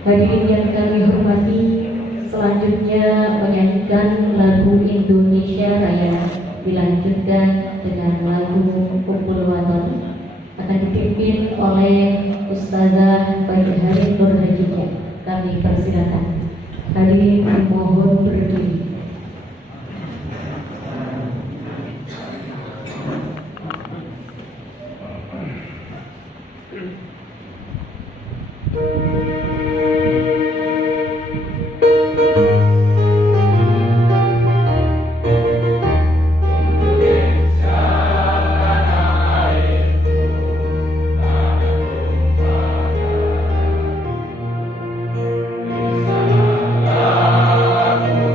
Hadirin yang kami hormati, selanjutnya menyanyikan lagu Indonesia Raya, dilanjutkan dengan lagu Kumpul Waton, akan dipimpin oleh Ustazah Badhari Nur Hajijah. Kami persilakan. Hadirin mohon berdiri. Salam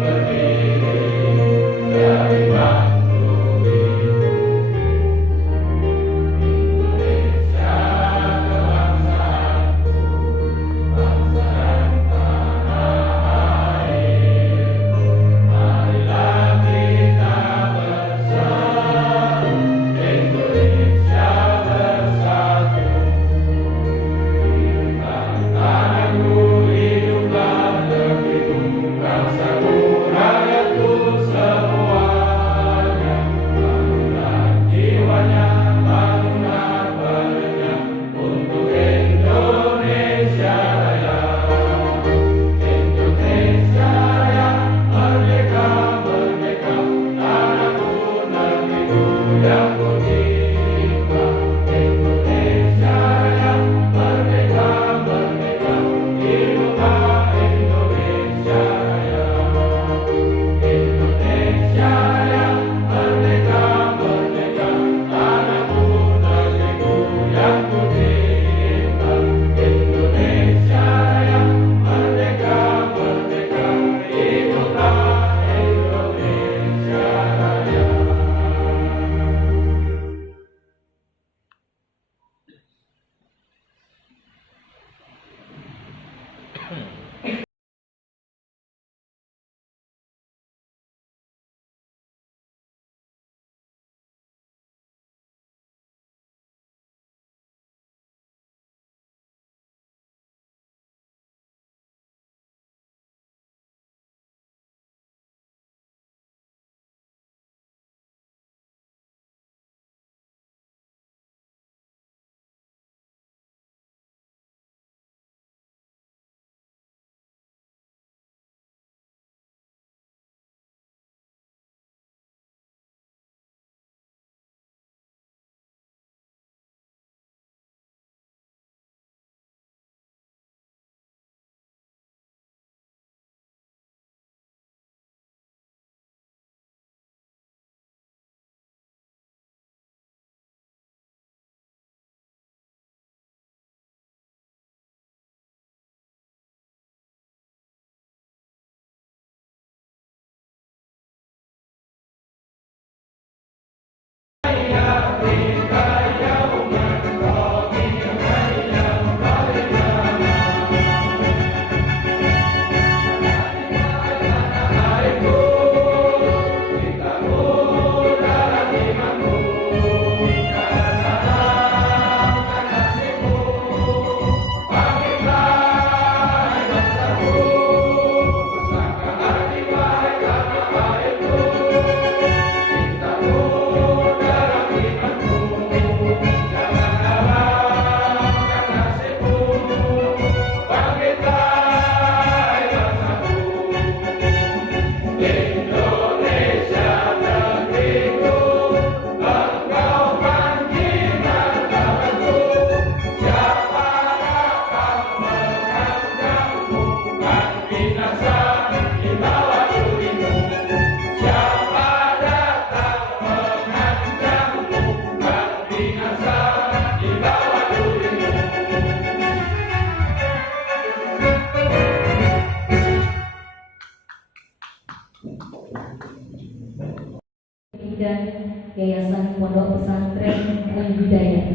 Pendidikan Yayasan Pondok Pesantren Hidayah,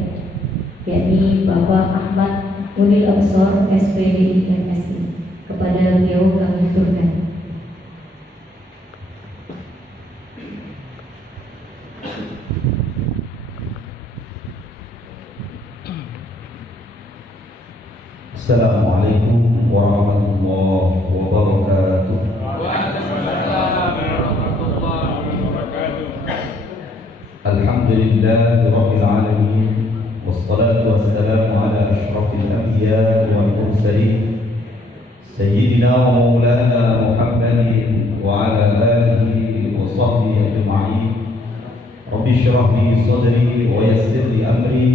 yakni Bapak Ahmad Unil Absor SPDI MSI. Kepada beliau kami aturkan. Assalamualaikum warahmatullahi wabarakatuh. Alhamdulillahi rabbil alamin, wassalatu wassalamu ala asyrafil anbiya wal mursalin, sayyidina wa maulana Muhammadin wa ala alihi wa sahbihi ajma'in. Rabbi shrah li sadri wa yassir li amri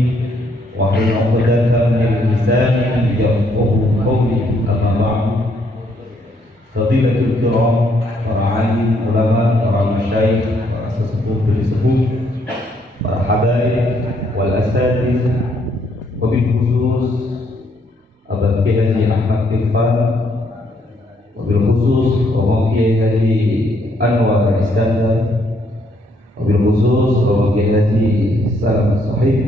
wahlul 'uqdatam min lisani yafqahu qawli. Amma ba'du. Fadilatul kiram, para alim, ulama, para masyayikh, para sesepuh sesepuh, para habaib wal asatidz, wabil khusus Abah Kiai Haji Ahmad Irfan, wabil khusus Bapak Kiai Haji Anwar Iskandar, wabil khusus Bapak Kiai Haji Salam Sahib,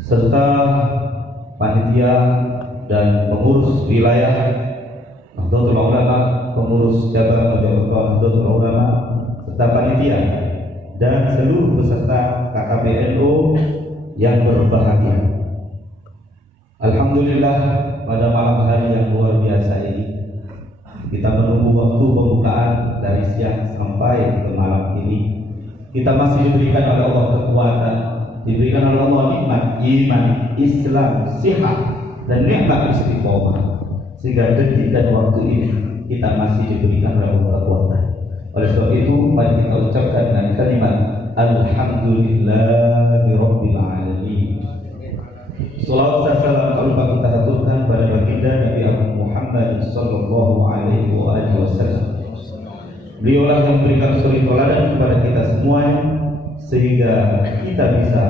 serta panitia dan pengurus wilayah Nahdlatul Ulama, pengurus cabang Nahdlatul Ulama, serta panitia dan seluruh peserta KKBNU yang berbahagia. Alhamdulillah, pada malam hari yang luar biasa ini kita menunggu waktu pembukaan dari siang sampai ke malam ini. Kita masih diberikan oleh Allah kekuatan, diberikan oleh Allah nikmat iman, Islam, sihat dan nikmat istiqomah, sehingga detik dan waktu ini kita masih diberikan oleh Allah kekuatan. Oleh sebab itu, mari kita ucapkan dengan kalimat Alhamdulillahi Rabbil Alamin. Salawat dan salam Allah kita haturkan pada baginda Nabi Muhammad sallallahu alaihi wasallam. Beliaulah yang memberikan suri tauladan kepada kita semuanya, sehingga kita bisa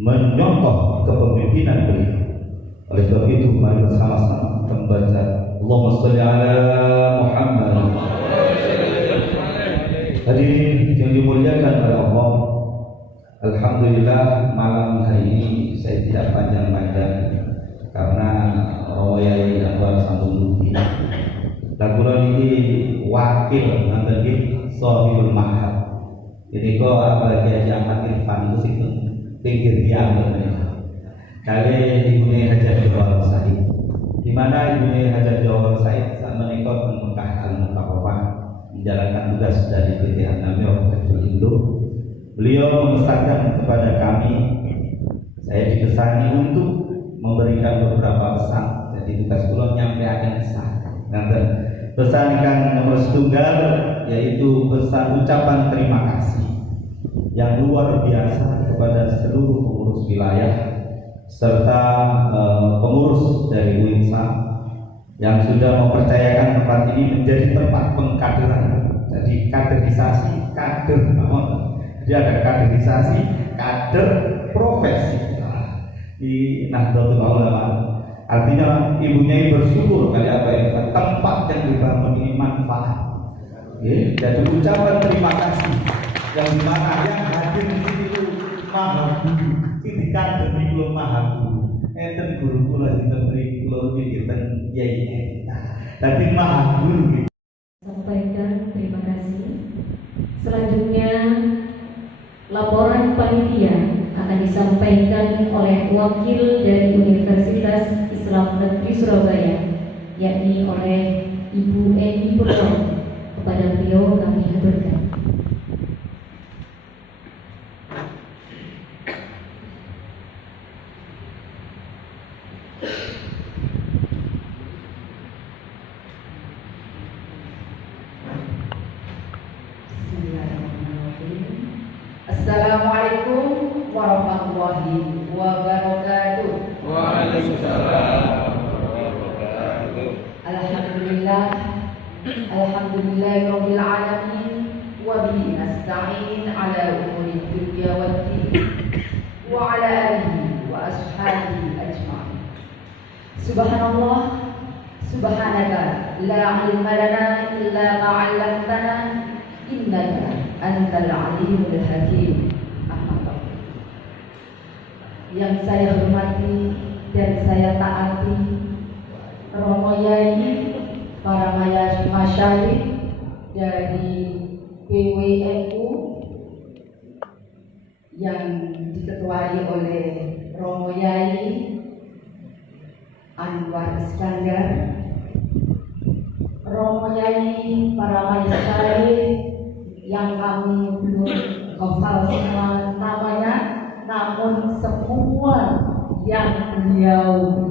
menyontoh kepemimpinan beliau. Oleh sebab itu, mari bersama-sama kita membaca Allahumma sholli ala Muhammad. Hadirin yang dimuliakan oleh Allah, alhamdulillah malam hari ini saya tidak panjang-panjang karena Royai Anwar Sambung Luti. Lagulan ini wakil nganterin Sohibul Mahab. Jadi kok apalagi aja Ahmad Irfan itu sih pinggir diam kali ibunya Hajar Jawal Said. Di mana ibunya Hajar Jawal Said saat menikah di Mekah Al-Mukarramah menjalankan tugas dari PT An-Namir Indo. Beliau memesankan kepada kami, saya dipesani untuk memberikan beberapa pesan. Jadi tugas beliau nyampe akan pesan. Pesankan nomor setunggal yaitu pesan ucapan terima kasih yang luar biasa kepada seluruh pengurus wilayah serta pengurus dari UINSA yang sudah mempercayakan tempat ini menjadi tempat pengkaderan. Jadi kaderisasi, kader, jadi ada kaderisasi, kader profesi di Nahdlatul Ulama. Artinya ibunya bersyukur kali apa ya, tempat yang dibangun ini manfaat. Jadi ucapan terima kasih yang dimana yang hadir di sini itu maha guru, ini kader di belum maha guru. Enten guru kula diberi kula pinten yai. Tadi maha guru. Sampaikan terima kasih. Selanjutnya laporan panitia akan disampaikan oleh wakil dari Universitas Islam Negeri Surabaya, yakni oleh Ibu Eni Purwo. Kepada beliau kami haturkan. Assalamualaikum warahmatullahi wabarakatuh. Waalaikumsalam warahmatullahi wabarakatuh. Alhamdulillah, alhamdulillahirabbil alamin, wa bihi nasta'in ala umuri dunya waddin, wa ala alihi wa ashabihi ajma'in. Subhanallah, subhanaka la ilma lana illa ma 'allamtana innaka Antal Alimul Hakim. Yang saya hormati dan saya taati Romo Yai, para masyayikh dari PWNU yang diketuai oleh Romo Yai Anwar Iskandar, Romo Yai, para masyayikh yang kami belum hafal semua namanya, namun semua yang beliau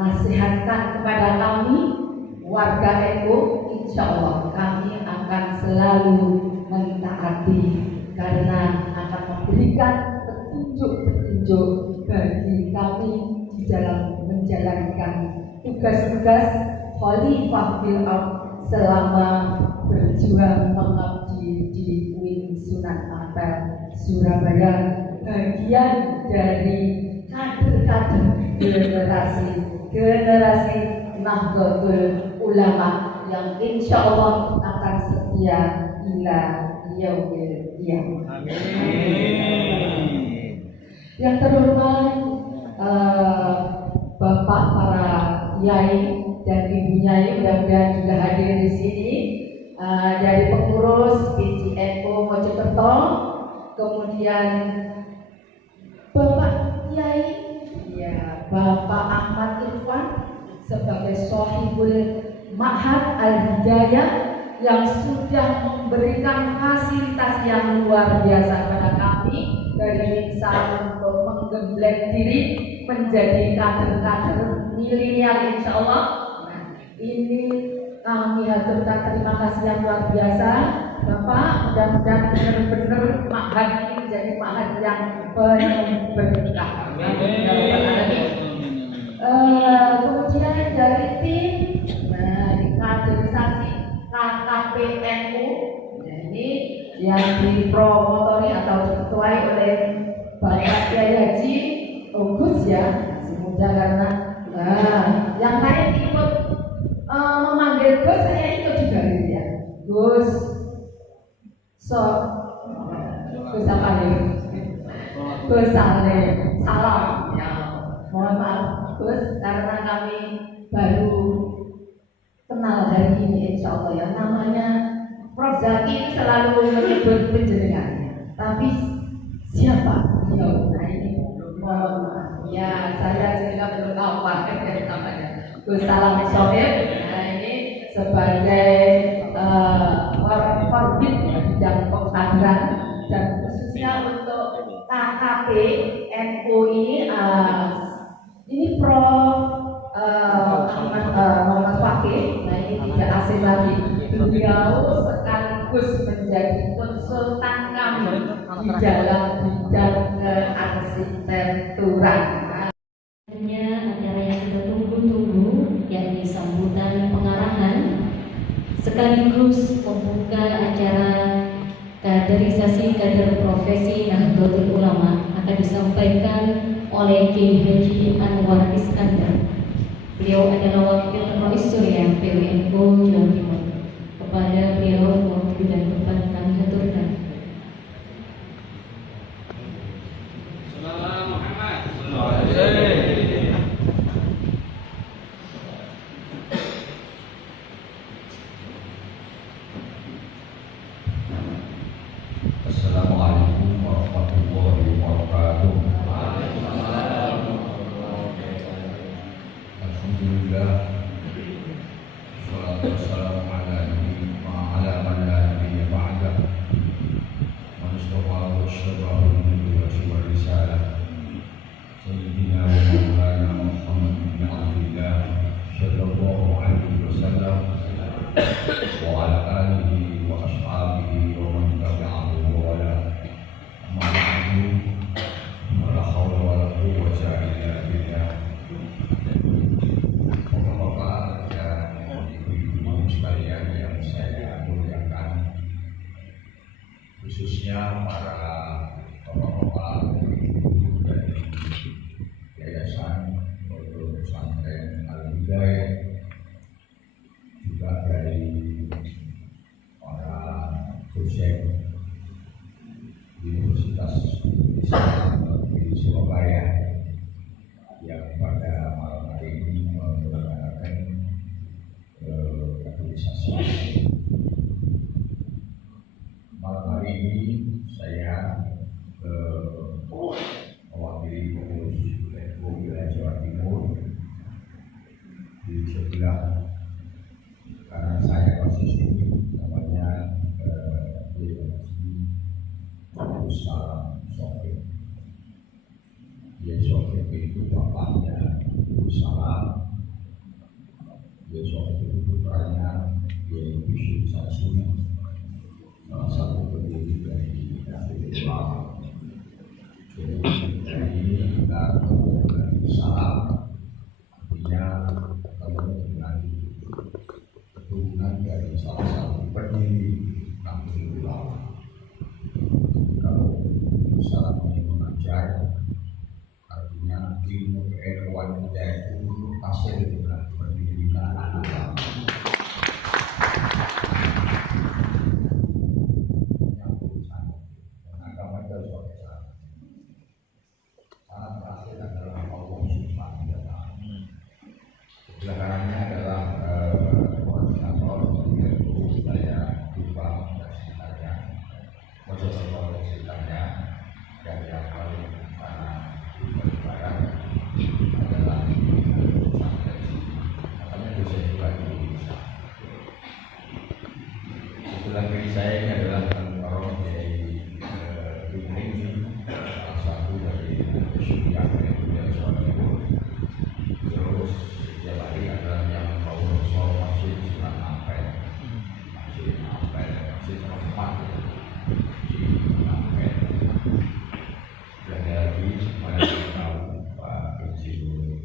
nasihatkan kepada kami warga NU, insya Allah kami akan selalu mentaati karena akan memberikan petunjuk-petunjuk bagi kami di dalam menjalankan tugas-tugas Khalifah fil Ardh selama berjuang mengabdi di UIN Sunan Ampel Surabaya, bagian dari kader-kader generasi Nahdlatul Ulama yang insya Allah akan setia ila yaumil qiyamah. Yang terhormat Bapak para Yai dan Ibu Nyai mudah-mudahan juga hadir di sini, dari pengurus PCNU Mojokerto, kemudian Bapak Yai, ya Bapak Ahmad Irfan sebagai Sohibul Ma'had Al-Hidayah yang sudah memberikan fasilitas yang luar biasa pada kami dari Insan untuk menggembleng diri menjadi kader-kader milenial insya Allah. Ini kami haturkan terima kasih yang luar biasa Bapak, mudah-mudahan benar-benar ma'had ini menjadi ma'had yang penuh berkah. Kemudian dari tim kaderisasi KKPNU, ini yang dipromotori atau diketuai oleh Bapak Kiai Haji Gus ya, masih muda karena yang lain ikut memanggil Gus, saya ikut juga gitu ya. Gus Gus apa nih? Gus Saleh, salam ya. Mohon maaf Gus karena kami baru kenal hari ini insya Allah ya. Namanya Prof Zaki selalu menyebut penjenengannya, tapi siapa beliau? Nah ini mohon maaf ya, saya juga belum tahu namanya. Gus Salam Sohib, nah ini sebagai korbit ya, bidang pengkaderan dan khususnya untuk KKP NU ini Prof Muhammad Fakih. Nah ini tidak asing lagi, beliau sekaligus menjadi konsultan kami di dalam bidang arsitekturan. Acara yang kita tunggu-tunggu, yakni sambutan pengarahan sekaligus membuka acara kaderisasi kader profesi Nahdlatul Ulama akan disampaikan oleh Kiai Haji Anwar Iskandar. Beliau adalah Wakil Rais Surya PWNU Jawa Timur. Kepada beliau waktu dan tempat kami haturkan. Assalamualaikum warahmatullahi wabarakatuh. Alhamdulillah, wassalatu wassalamu ala man la nabiyya ba'dah. Mustafa wa syarahu wa risalah sayyidina wa maulana Muhammad bin Abdillah sallallahu alaihi wasallam wa ala alihi wa ashabihi wa man tabi'ahu wa wala. Amma ba'du, wala haula wala quwwata illa billah. Bapak-bapak dan ibu-ibu sekalian yang saya muliakan, khususnya para bapak-bapak dari Yayasan Pondok Pesantren Al-Hidayah, juga dari para Surabaya yang pada malam hari ini menyelenggarakan kaderisasi. Malam hari ini saya mewakili pengurus wilayah Jawa Timur di sebelah kanan saya persis ini namanya Salam Sofik. Sofik itu bapaknya Salam. Sofik itu putranya Yusuf Sansuni, salah satu pendiri dari Nahdlatul Ulama. Jadi dari ini kita ketemu Salam, artinya ketemu dengan keturunan dari salah satu pendiri Nahdlatul Ulama. Kalau Salam ini mengajar, artinya ilmu keilmuan kita itu hasil dengan pendidikan agama. Yang urusan agama itu suatu sangat berhasil adalah Allah Subhanahu wa Ta'ala. Belakangannya adalah koordinator yaitu saya Subang dan sekitarnya, Mojokerto dan sekitarnya, dan yang paling utama Barat adalah makanya dosen juga di Indonesia. Sebelah kiri saya ini adalah Al-Faroh dari Bintang, salah satu dari Suriah yang Jawa Timur. Terus setiap hari adalah yang mau Rasul Masjid Sunan Ampel, Masjid Ampel, Masjid Rahmat, Masjid Ampel. Dan lagi supaya kita tahu Pak Insinyur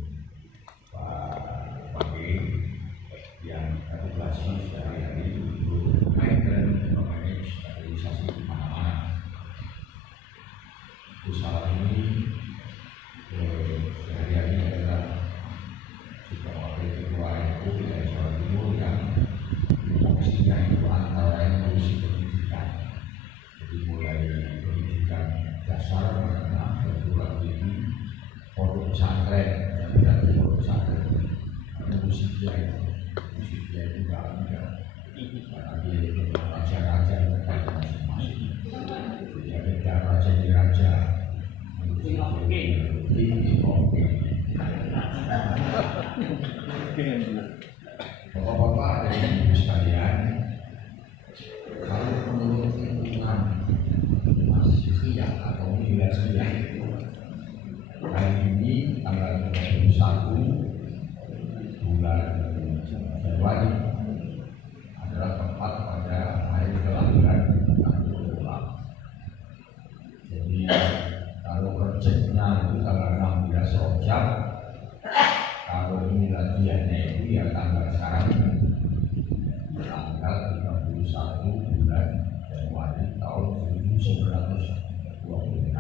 Pak Pagi yang kaderisasi sehari-hari itu naik dan memanage kaderisasi di mana-mana. Usaha ini sehari-hari adalah juga wakil ketua NU wilayah Jawa Timur yang fungsinya itu antara lain ngurusi pendidikan. Jadi mulai pendidikan dasar, menengah, perguruan tinggi, pondok pesantren, dan tidak pondok pesantren. Karena musiknya itu nggak mudah. Karena dia itu raja-raja mereka masing-masing. Jadi ada raja di raja. Bapak-bapak dan ibu sekalian, kalau menurut hitungan Masihiyah atau Miladiyah, hari ini tanggal 31 bulan Januari adalah tepat pada hari kelahiran Nahdlatul Ulama. Jadi kalau kerjanya itu tanggal 16 Rajab, kalau Miladiyahnya itu ya tanggal sekarang tanggal 31 bulan Januari tahun 1926.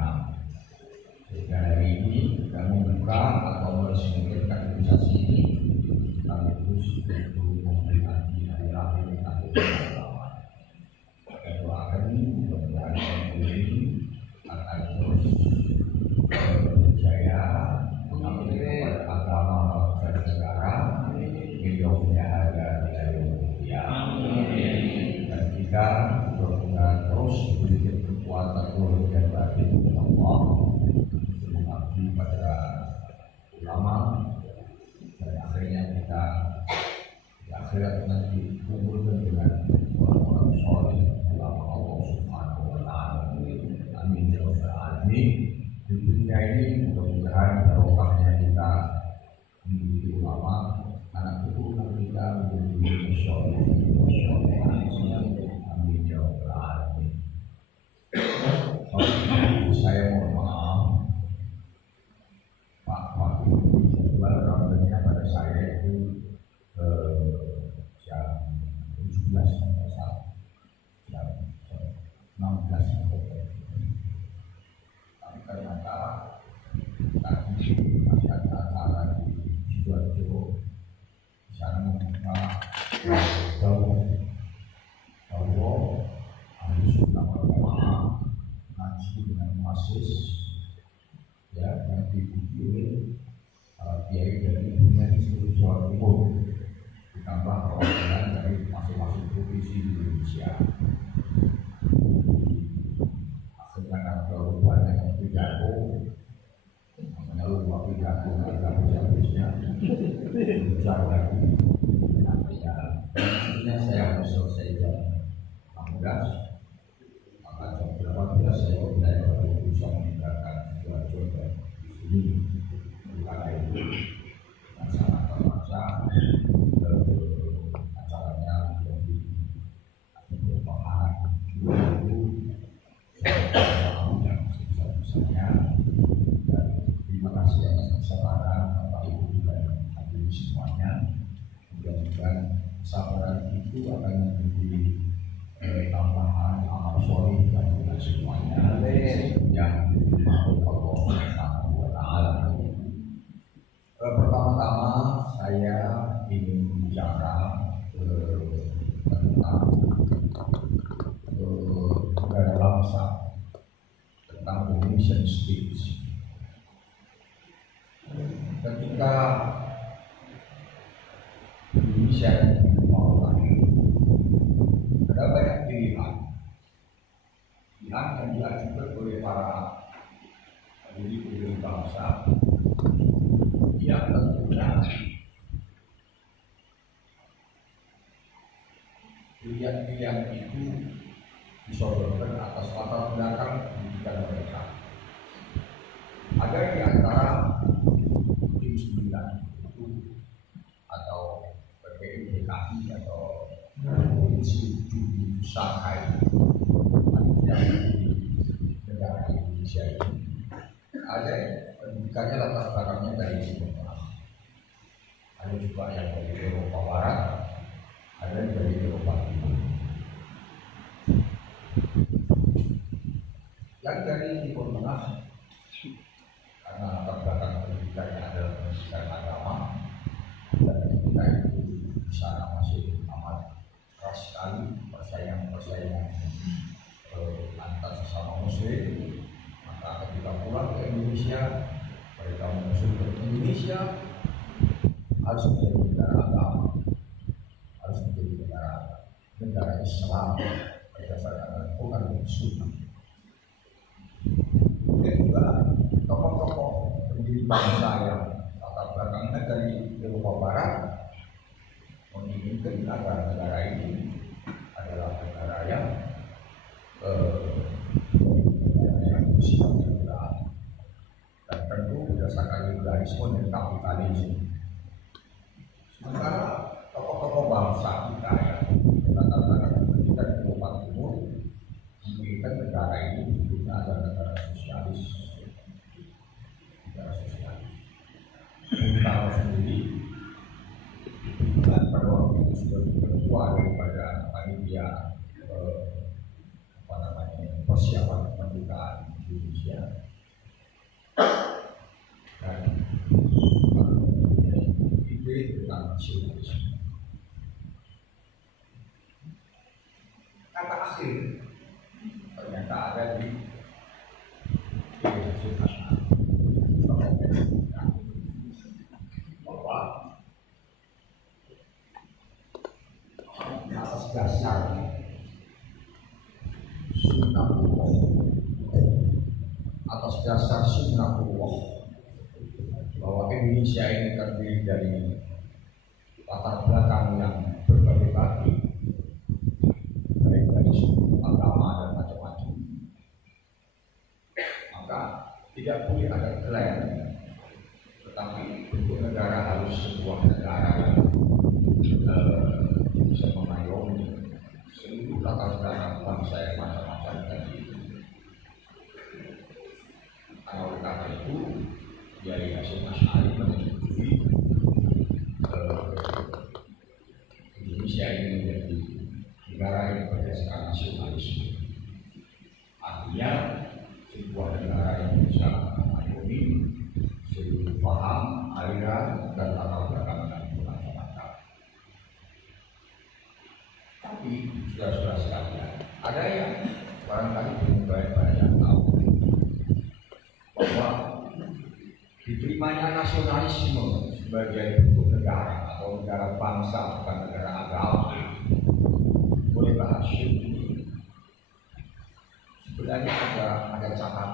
Sehingga hari ini kita membuka atau meresmikan kaderisasi ini sekaligus untuk memperingati hari lahir Nahdlatul Ulama. Kita doakan mudah-mudahan tahun ini akan terus berjaya mengabdi kepada agama dan negara, hidupnya ada di dan kita mudah-mudahan terus diberikan kekuatan roh dan batin oleh Allah untuk mengabdi pada ulama, dan akhirnya kita di akhirat nanti kumpulkan dengan orang-orang soleh ulama Allah Subhanahu wa Ta'ala. Amin ya rabbal alamin. Di dunia ini mudah-mudahan barokahnya kita menjadi ulama, anak keturunan kita menjadi soleh. Amin ya rabbal alamin. Saya mohon maaf, Pak Wagub jadwalnya pada saya itu jam 17 sampai jam 16 sampai. Tapi ternyata tadi masih ada acara di Sidoarjo, di sana membuka bahwa ahli sunnah wal jamaah ngaji dengan muassis, ya dipilih kiai dari dunia di seluruh Jawa Timur, ditambah perwakilan dari masing-masing provinsi di Indonesia. Hasilnya kan terlalu banyak yang pidato, namanya lupa pidato, nggak habis-habisnya, jauh lagi. Artinya, sebenarnya saya harus selesai jam 16, maka jam 18 saya baru bisa meninggalkan Sidoarjo dan di sini. Karena itu sangat terpaksa acaranya menjadi berbahan itu yang sebesar-besarnya, dan terima kasih atas kesabaran Bapak Ibu dan hadirin semuanya. Mudah-mudahan kesabaran itu akan menjadi tambahan amal soleh bagi kita semuanya yang dimau Allah Subhanahu wa Ta'ala. Pertama-tama saya ingin bicara tentang negara bangsa, tentang Indonesian speech. Ketika Indonesia mau lahir, ada banyak pilihan yang diajukan oleh para pendiri bangsa yang tentunya pilihan-pilihan itu disodorkan atas latar belakang pendidikan mereka. Ada di antara tim 9 itu atau PPUDKI atau Provinsi Studi Shanghai yang di negara Indonesia ini. Ada pendidikannya latar belakangnya dari Timur Tengah, ada juga yang dari Eropa Barat, ada yang dari Eropa Timur. Yang dari Timur Tengah, karena latar belakang pendidikannya adalah pendidikan agama, dan ketika itu di sana masih amat keras sekali persaingan antar sesama Muslim. Maka ketika pulang ke Indonesia, mereka mengusulkan Indonesia harus menjadi negara agama, harus menjadi negara Islam berdasarkan Al-Quran dan Sunnah. Dan juga tokoh-tokoh pendiri bangsa yang latar belakangnya dari Eropa Barat menginginkan agar negara ini adalah negara yang bersifat liberal dan tentu berdasarkan liberalisme dan kapitalisme. Sementara tokoh-tokoh bangsa kita yang latar belakang pendidikan di Eropa Timur menginginkan negara ini bentuknya adalah negara sosialis. Kita sendiri dan pada waktu itu sudah ketua daripada panitia persiapan kemerdekaan Indonesia, dan ide tentang nasionalisme. Kata akhir ternyata ada di nasional, bahwa atas dasar sunnahullah, atas dasar sunnahullah bahwa Indonesia ini terdiri dari latar belakang yang berbagai-bagai, baik dari suku, agama dan macam-macam, maka tidak boleh ada klaim, tetapi bentuk negara harus sebuah negara yang bisa mengayomi seluruh latar belakang bangsa yang macam-macam tadi. Oleh karena itu, Kiai Hasyim Asy'ari menyetujui Indonesia ini menjadi negara yang berdasarkan nasionalisme. Artinya sebuah negara yang bisa mengayomi seluruh paham, aliran, dan latar belakang dan macam-macam. Tapi sudah sekalian, ada yang barangkali belum banyak yang tahu bahwa diterimanya nasionalisme sebagai bentuk negara atau negara bangsa bukan negara agama oleh Pak Hashim ini sebenarnya ada catatan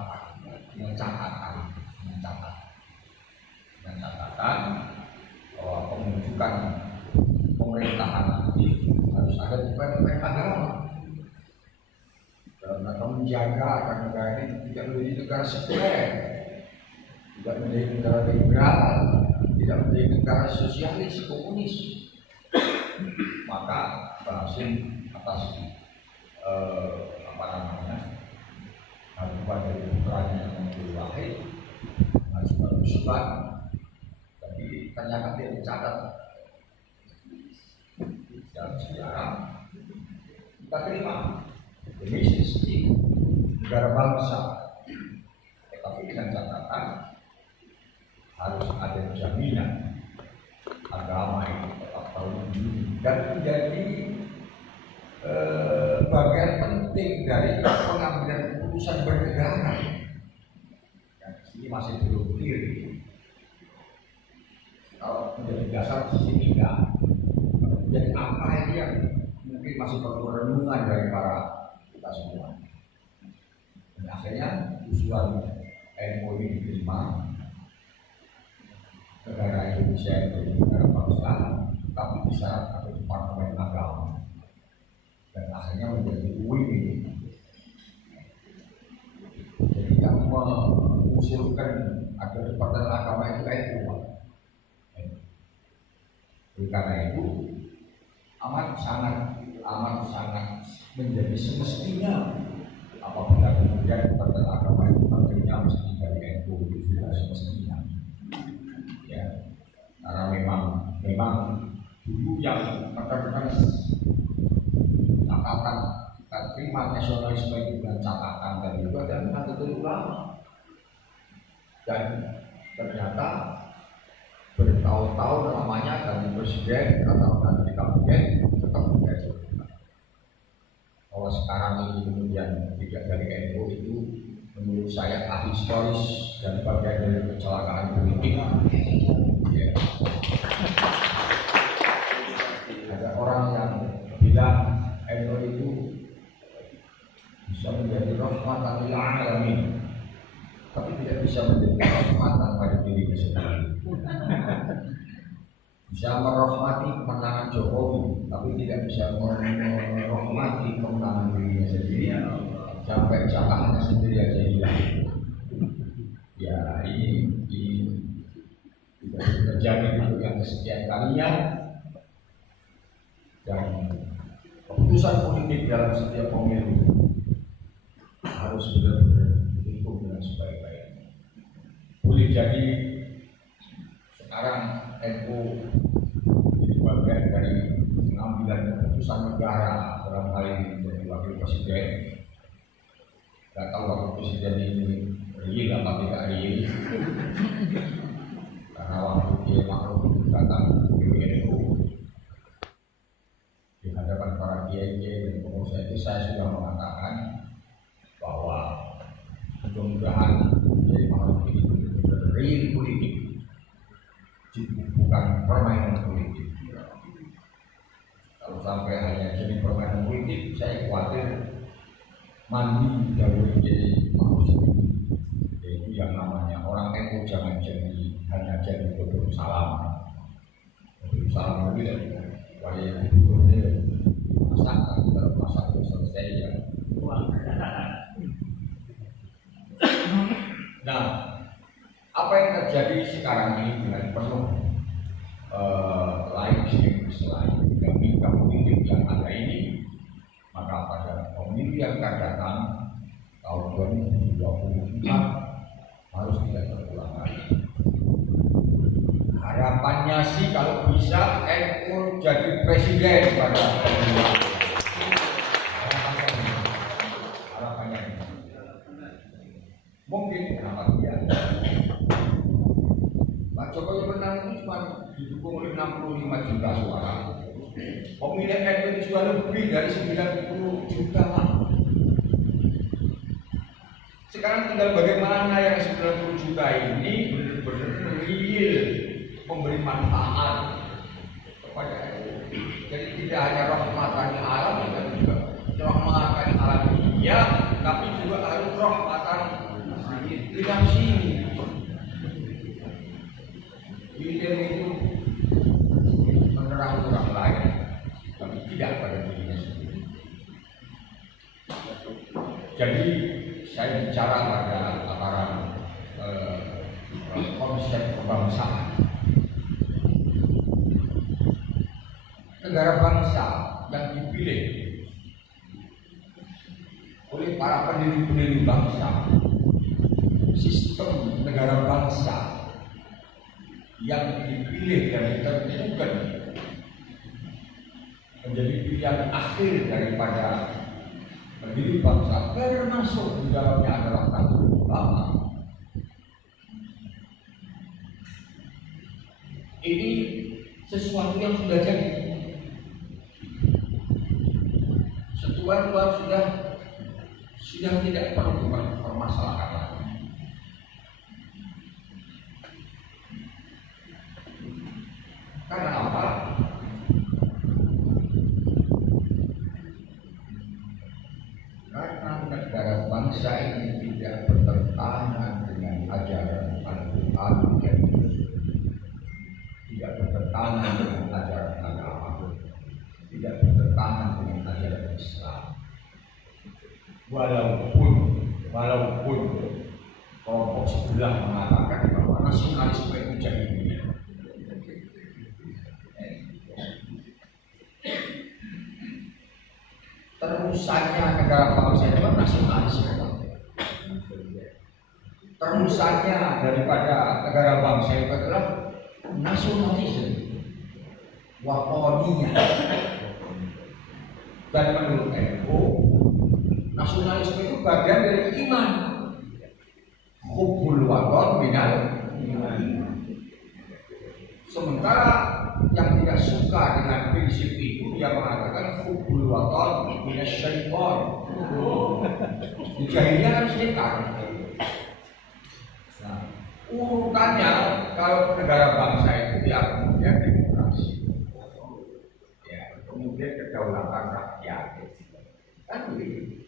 bahwa pembentukan pemerintahan nanti harus ada dokumen agama dalam rangka menjaga agar negara ini tidak menjadi negara sekuler, tidak menjadi negara liberal, tidak menjadi negara sosialis komunis. Maka Pak Hashim atas aduan dari putranya yang Abdul Wahid mengajukan usulan, tapi ternyata dia dicatat dalam sejarah. Kita terima Indonesia sendiri negara bangsa, tetapi dengan catatan harus ada jaminan agama itu tetap terlindungi dan menjadi bagian penting dari pengambilan keputusan bernegara. Yang sini masih belum clear. Kalau menjadi dasar di sini enggak. Jadi apa ini yang mungkin masih perlu renungan dari para kita semua. Dan akhirnya usulan NU ini diterima. Negara Indonesia menjadi negara bangsa, tapi bisa ada departemen agama. Dan akhirnya menjadi win ini. Jadi kami mengusulkan agar departemen agama itu NU. Karena itu amat sangat menjadi semestinya apabila kemudian departemen agama itu menterinya mesti dari NU itu sudah semestinya. Ya, karena memang dulu yang terkena catatan kita terima nasionalisme itu dengan catatan tadi itu adalah Nahdlatul Ulama, dan ternyata bertahun-tahun lamanya ganti presiden atau ganti kabinet tetap begitu. Kalau sekarang ini kemudian tidak dari NU itu menurut saya ahistoris dan bagian dari kecelakaan politik. Ya. Ada orang yang bilang NU itu bisa menjadi rahmatan lil alamin, tapi tidak bisa menjadi rahmatan pada dirinya sendiri. Bisa merahmati kemenangan Jokowi, tapi tidak bisa merahmati kemenangan dirinya sendiri. Sampai jatahnya sendiri aja hilang. Ya ini tidak terjadi untuk yang kesekian kalinya. Dan keputusan politik dalam setiap pemilu harus benar-benar dihitung dengan sebaik-baiknya. Boleh jadi sekarang NU jadi bagian dari pengambilan keputusan negara dalam hal ini menjadi wakil presiden. Tidak tahu wakil presiden ini real apa tidak real, karena waktu dia Ma'ruf datang ke NU di hadapan para kiai dan pengurus itu, saya sudah mengatakan bahwa mudah-mudahan Kiai Ma'ruf ini benar-benar real politik, bukan permainan politik. Kalau sampai hanya jadi permainan politik, saya khawatir mandi dahulu jadi Ma'ruf. Yaitu yang namanya orang NU jangan hanya jadi bodoh salam. Bodoh salam itu dari wajah bodohnya masak, kalau masak selesai ya. Nah, apa yang terjadi sekarang ini dengan penuh lain selain dinamika politik yang ada ini, maka pada pemilu yang akan datang tahun 2024 harus tidak terulang lagi. Harapannya sih kalau bisa NU jadi presiden pada pemilu. Harapannya mungkin kenapa tidak? Pak Jokowi menang itu cuma didukung oleh 65 juta suara. Pemilih NU itu sudah lebih dari 90 juta. Sekarang tinggal bagaimana yang 90 juta ini benar-benar real memberi manfaat kepada NU. Jadi tidak hanya rahmatan alam, kita juga rahmatan alam iya, tapi juga harus rahmatan dinafsi. Ilmu itu menerang orang lain, tapi tidak pada dirinya sendiri. Jadi saya bicara pada tataran konsep kebangsaan. Negara bangsa yang dipilih oleh para pendiri-pendiri bangsa, sistem negara bangsa yang dipilih dan ditentukan menjadi pilihan akhir daripada pendiri bangsa, termasuk di dalamnya adalah Nahdlatul Ulama. Ini sesuatu yang sudah jadi. Setuan-tuan sudah tidak perlu dipermasalahkan lagi. Karena apa? Karena negara bangsa ini tidak bertentangan dengan ajaran Al-Quran dan tidak bertentangan dengan ajaran agama, tidak bertentangan dengan ajaran Islam. Walaupun kelompok sebelah mengatakan bahwa nasionalisme itu jahiliyah. Terusannya negara bangsa itu nasionalisme. Terusannya daripada negara bangsa itu adalah nasionalisme, wakoninya. Dan menurut NU, nasionalisme itu bagian dari iman. Hubbul waton minal iman. Sementara yang tidak suka dengan prinsip itu, dia mengatakan hubbul waton minal syaitan. Jahiliyah kan sekitar. Nah, urutannya kalau negara bangsa itu ya kemudian demokrasi, ya kemudian kedaulatan rakyat, kan begitu.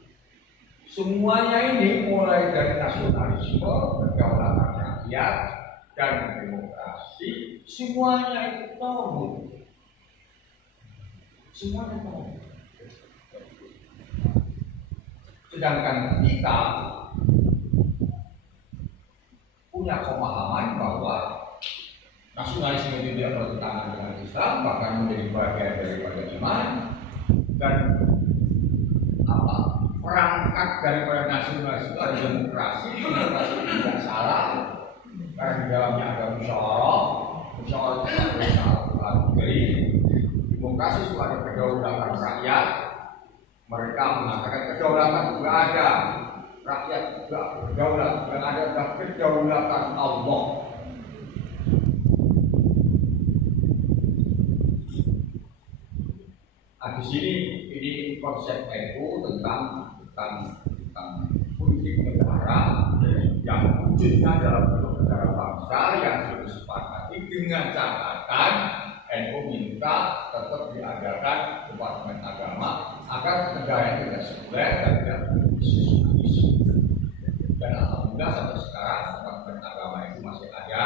Semuanya ini mulai dari nasionalisme, kedaulatan rakyat, dan demokrasi, semuanya itu tauhid. Semuanya tauhid. Sedangkan kita punya pemahaman bahwa nasionalisme itu tidak bertentangan dengan Islam, bahkan menjadi bagian daripada iman, dan perangkat daripada nasionalisme itu ada demokrasi. Demokrasi itu tidak salah karena di dalamnya ada musyawarah itu ada dari demokrasi itu ada kedaulatan rakyat. Mereka mengatakan kedaulatan juga ada, rakyat juga berdaulat, dan ada kedaulatan Allah. Nah, di sini ini konsep NU tentang politik negara yang wujudnya dalam bentuk negara bangsa yang sudah disepakati dengan catatan NU minta tetap diadakan departemen agama agar negara itu tidak sekuler dan tidak isu-isu. Dan alhamdulillah sampai sekarang departemen agama itu masih ada.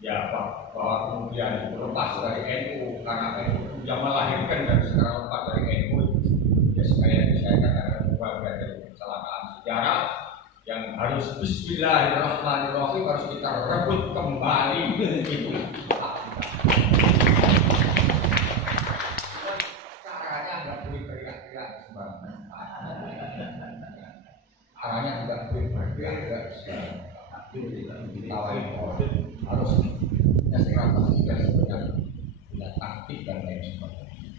Ya, bahwa kemudian lepas dari NU karena NU yang melahirkan dan sekarang lepas dari NU, ya sekalian saya katakan bagian dari kecelakaan sejarah yang harus Bismillahirrahmanirrahim harus kita rebut kembali itu. Caranya nggak boleh teriak-teriak sembarangan. Caranya tidak boleh bergerak sembarangan. Harus strategi dan sebenarnya taktik dan lain sebagainya.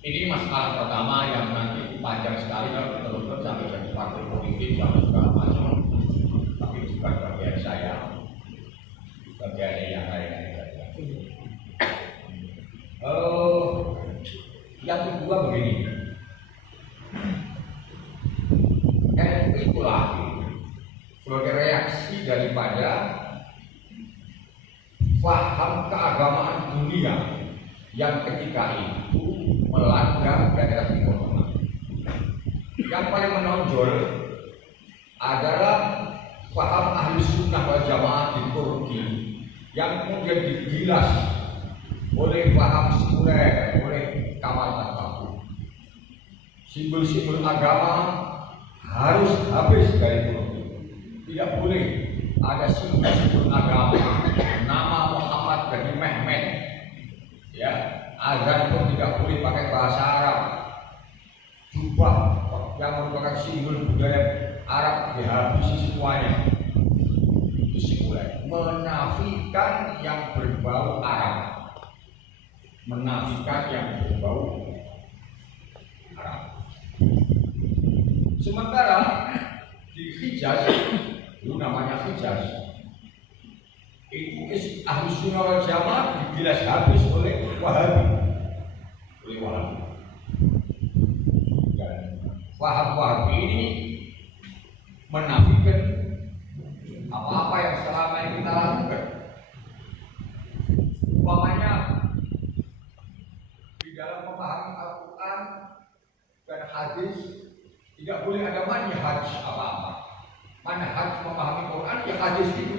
Ini masalah pertama yang nanti panjang sekali kalau diteruskan sampai jadi partai politik sampai segala macam. Tapi bukan bagian saya, bagian yang lain-lain saja. Yang kedua begini, NU itu lahir sebagai reaksi daripada paham keagamaan dunia yang ketika itu melanda daerah Timur Tengah. Yang paling menonjol adalah paham ahli sunnah wal jamaah di Turki yang kemudian digilas oleh paham sekuler, oleh Kamal Atatürk. Simbol-simbol agama harus habis dari Turki. Tidak boleh ada simbol-simbol agama, nama Muhammad jadi Mehmet, ya, azan pun tidak boleh pakai bahasa Arab, jubah yang merupakan simbol budaya Arab dihabisi semuanya. Itu sekuler, menafikan yang berbau Arab, menafikan yang berbau Arab. Sementara di Hijaz, itu namanya Hijaz, itu ahli sunnah wal jamaah digilas habis oleh Wahabi, dan Wahabi ini menafikan apa-apa yang selama ini kita lakukan. Umpamanya di dalam memahami Al-Quran dan hadis tidak boleh ada manhaj apa-apa. Manhaj memahami Quran ya hadis itu.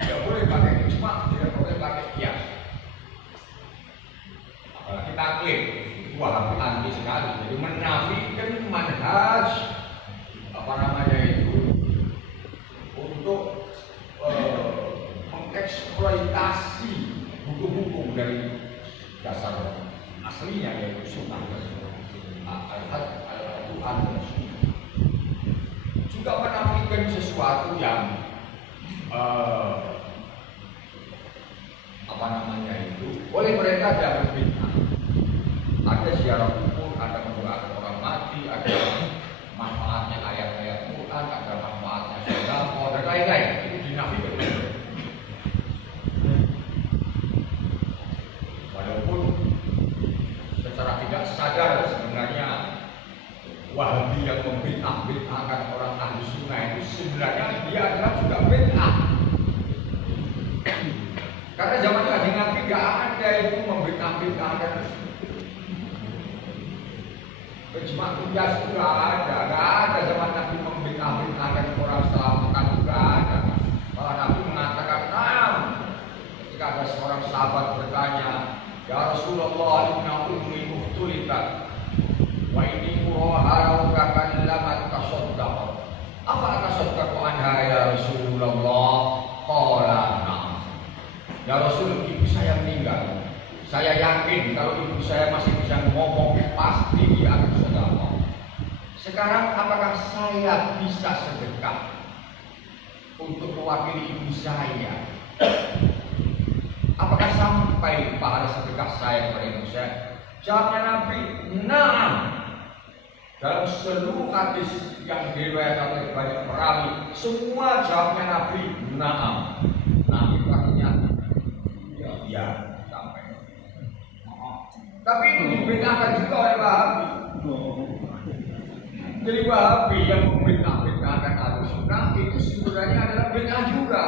Tidak boleh pakai ijma, tidak boleh pakai qiyas. Apalagi taklid, itu Wahabi anti sekali. Jadi menafikan manhaj untuk mengeksploitasi hukum-hukum dari dasar aslinya, yaitu sunnah Al-Quran. Juga menafikan sesuatu yang oleh mereka dianggap bid'ah. Ada ziarah kubur, ada mendoakan orang mati, ada manfaatnya ayat-ayat Quran, ada manfaatnya sedekah dan lain-lain. Itu dinafikan. Walaupun secara tidak sadar sebenarnya Wahabi yang membid'ah-bid'ahkan orang ahli sunnah itu sebenarnya dia adalah juga bid'ah. Karena zaman Kanjeng Nabi gak ada itu membid'ah-bid'ahkan. Ijma qiyas itu gak ada zaman Nabi membid'ah-bid'ahkan orang setelah makan itu gak ada. Malah Nabi mengatakan, ketika ada seorang sahabat bertanya, ya Rasulullah, inna ummi muhtulikat wa ini muraha kakan lama tasaddaq. Apa tasaddaq anha ya Rasulullah? Qala na'am. Ya Rasul, ibu saya meninggal. Saya yakin kalau ibu saya masih bisa ngomong, pasti dia akan sedekah. Sekarang apakah saya bisa sedekah untuk mewakili ibu saya? Apakah sampai pahala sedekah saya kepada ibu saya? Jawabnya Nabi, na'am. Dalam seluruh hadis yang diriwayatkan oleh banyak perawi, semua jawabnya Nabi, na'am. Nah, itu artinya ya sampai. Tapi itu dibedahkan juga oleh Wahabi. Jadi Wahabi yang membedahkan Ahlussunnah itu sebenarnya adalah bid'ah juga.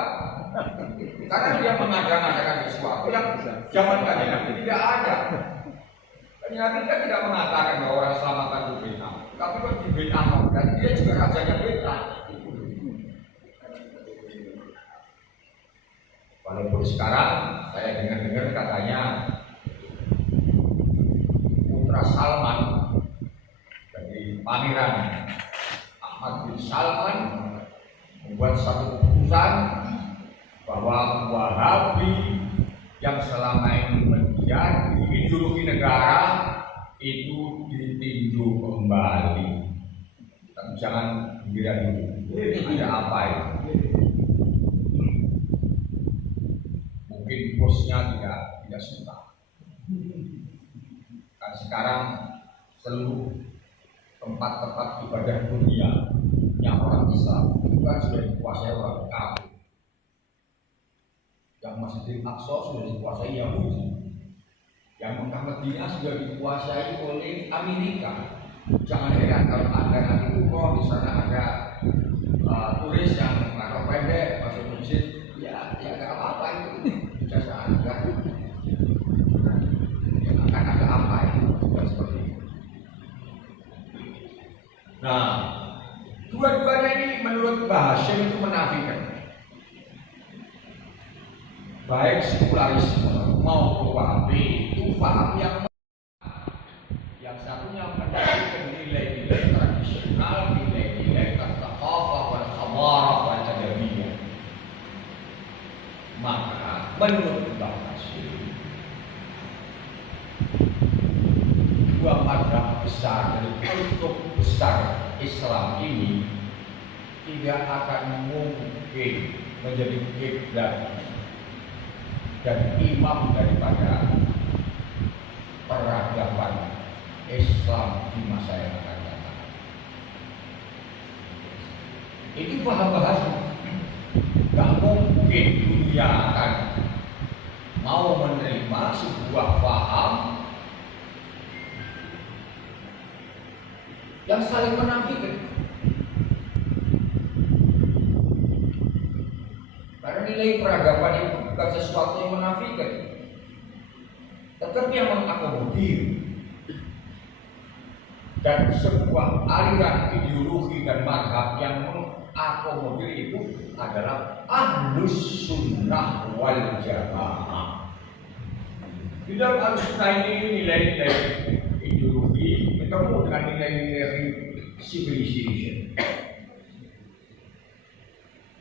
Karena dia mengadakan sesuatu yang zaman Kanjeng Nabi tidak ada. Kanjeng Nabi kan tidak mengatakan bahwa orang selamatkan itu bid'ah, tapi kalau di bid'ah dan dia juga rajanya bid'ah. Walaupun sekarang saya dengar katanya putra Salman dari Pangeran Ahmad bin Salman membuat satu keputusan bahwa Wahabi yang selama ini menjadi ideologi negara itu ditinjau kembali. Tapi jangan gembira dulu. Ada apa itu? Mungkin bosnya tidak suka. Kan sekarang seluruh tempat-tempat ibadah dunia yang orang Islam itu kan sudah dikuasai orang kafir. Yang Masjidil Aqsa sudah dikuasai Yahudi. Yang Mekah Madinah sudah dikuasai oleh Amerika. Jangan heran kalau Anda nanti umroh di sana ada turis yang rok pendek masuk masjid, ya nggak apa-apa itu. Nah, dua-duanya ini menurut Mbah Hashim itu menafikan. Baik sekularisme maupun Wahabi itu paham yang satunya menafikan nilai-nilai tradisional, nilai-nilai at-thaqafah wal hadarah wal adabiyah. Maka menurut Mbah Hashim, dua mazhab besar dari kutub besar Islam ini tidak akan mungkin menjadi kiblat dan imam daripada peradaban Islam di masa yang akan datang. Itu paham bahasa. Gak mungkin dunia akan mau menerima sebuah paham yang saling menafikan. Karena nilai peradaban itu bukan sesuatu yang menafikan, tetapi yang mengakomodir. Dan sebuah aliran ideologi dan mazhab yang mengakomodir itu adalah Ahlus Sunnah wal Jamaah. Di dalam Ahlus Sunnah ini nilai-nilai ideologi bertemu dengan nilai-nilai civilization,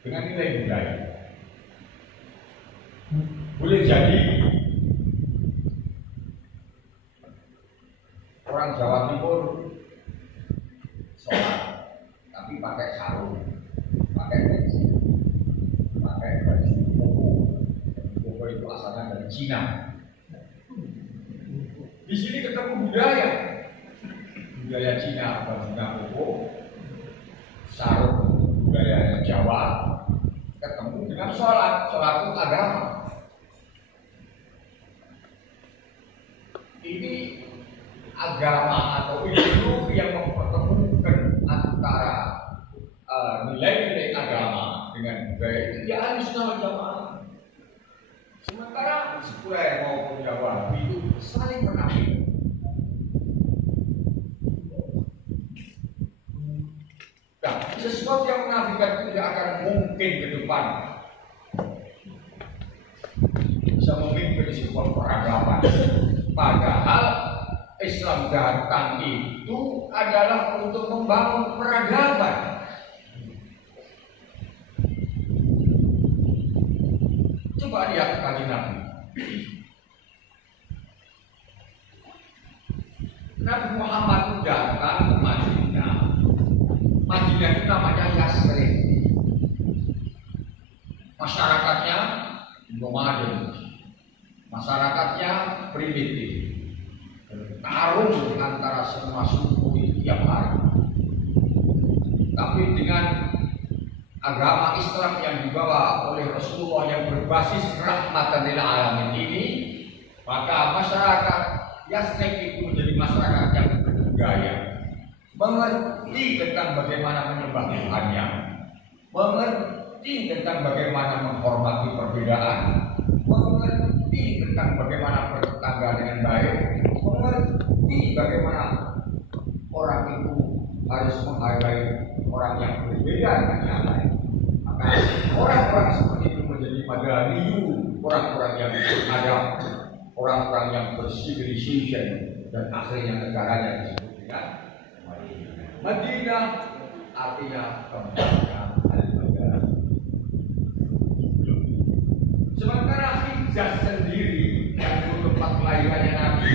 dengan nilai budaya. Boleh jadi orang Jawa Timur sholat tapi pakai sarung, pakai peci, pakai baju koko itu asalnya dari Cina. Di sini ketemu budaya Cina, bajunya koko, sarung budaya Jawa, ketemu dengan sholat itu agama. Ini agama atau ideologi yang mempertemukan antara nilai-nilai agama dengan budaya itu ya Ahlus Sunnah wal Jamaah. Sementara sekuler maupun Jawa itu saling menafikan. Nah, sesuatu yang menafikan itu tidak akan mungkin ke depan bisa memimpin sebuah peradaban. Padahal Islam datang itu adalah untuk membangun peradaban. Coba lihat kaji Nabi. Nabi Muhammad itu datang ke Madinah. Madinah itu namanya Yasrib. Masyarakatnya nomaden. Masyarakatnya primitif, bertarung antara semua suku di tiap hari. Tapi dengan agama Islam yang dibawa oleh Rasulullah yang berbasis rahmatan lil alamin ini, maka masyarakat Yasrib itu menjadi masyarakat yang berbudaya, mengerti tentang bagaimana menyembah Tuhannya, mengerti tentang bagaimana menghormati perbedaan, mengerti tentang bagaimana bertetangga dengan baik, mengerti bagaimana orang itu harus menghargai orang yang berbeda dengan yang lain. Maka orang-orang seperti itu menjadi madaniyun, orang-orang yang beradab, orang-orang yang bercivilization, dan akhirnya negaranya disebut dengan Madinah, artinya tempatnya al-negara. Sementara Hijaz sendiri yang itu tempat kelahirannya Nabi,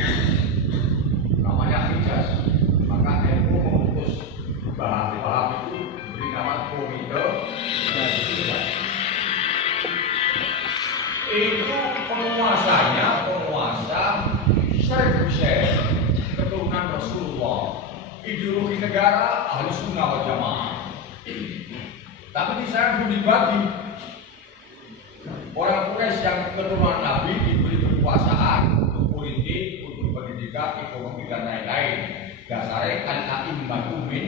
namanya Hijaz, maka NU memutus bahas itu beri nama Komite dan Hijaz. Itu penguasa Syekh Hussein, keturunan Rasulullah. Ideologi negara Ahlus Sunnah wal Jamaah. Tapi di sana belum dibagi. Orang Quraisy yang keturunan Nabi diberi kekuasaan untuk politik, untuk pendidikan, ekonomi dan lain-lain. Dasarnya al-a'immatu min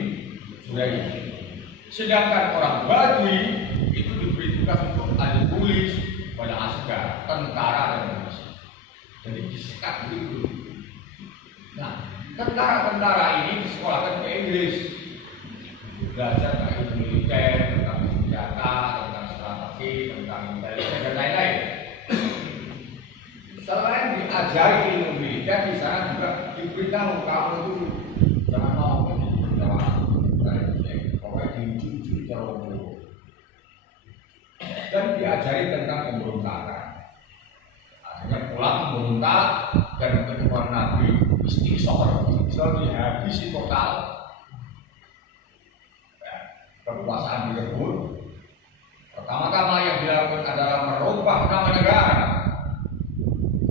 Quraisy. Sedangkan orang Badui itu diberi tugas untuk al-polis, pada askar, tentara dan polisi. Jadi disekat dulu. Nah, tentara-tentara ini disekolahkan ke Inggris. belajar tentang ilmu militer, tentang senjata, tentang strategi, tentang intelijen dan lain-lain. Selain diajari ilmu militer, di sana juga diberitahu kamu itu jangan mau pokoknya dicuci terlalu. Dan diajari tentang pemberontakan. Akhirnya pulang memberontak dan ketua Nabi istiqsal dihabisi total. Kekuasaan direbut. Pertama-tama yang dilakukan adalah merubah nama negara.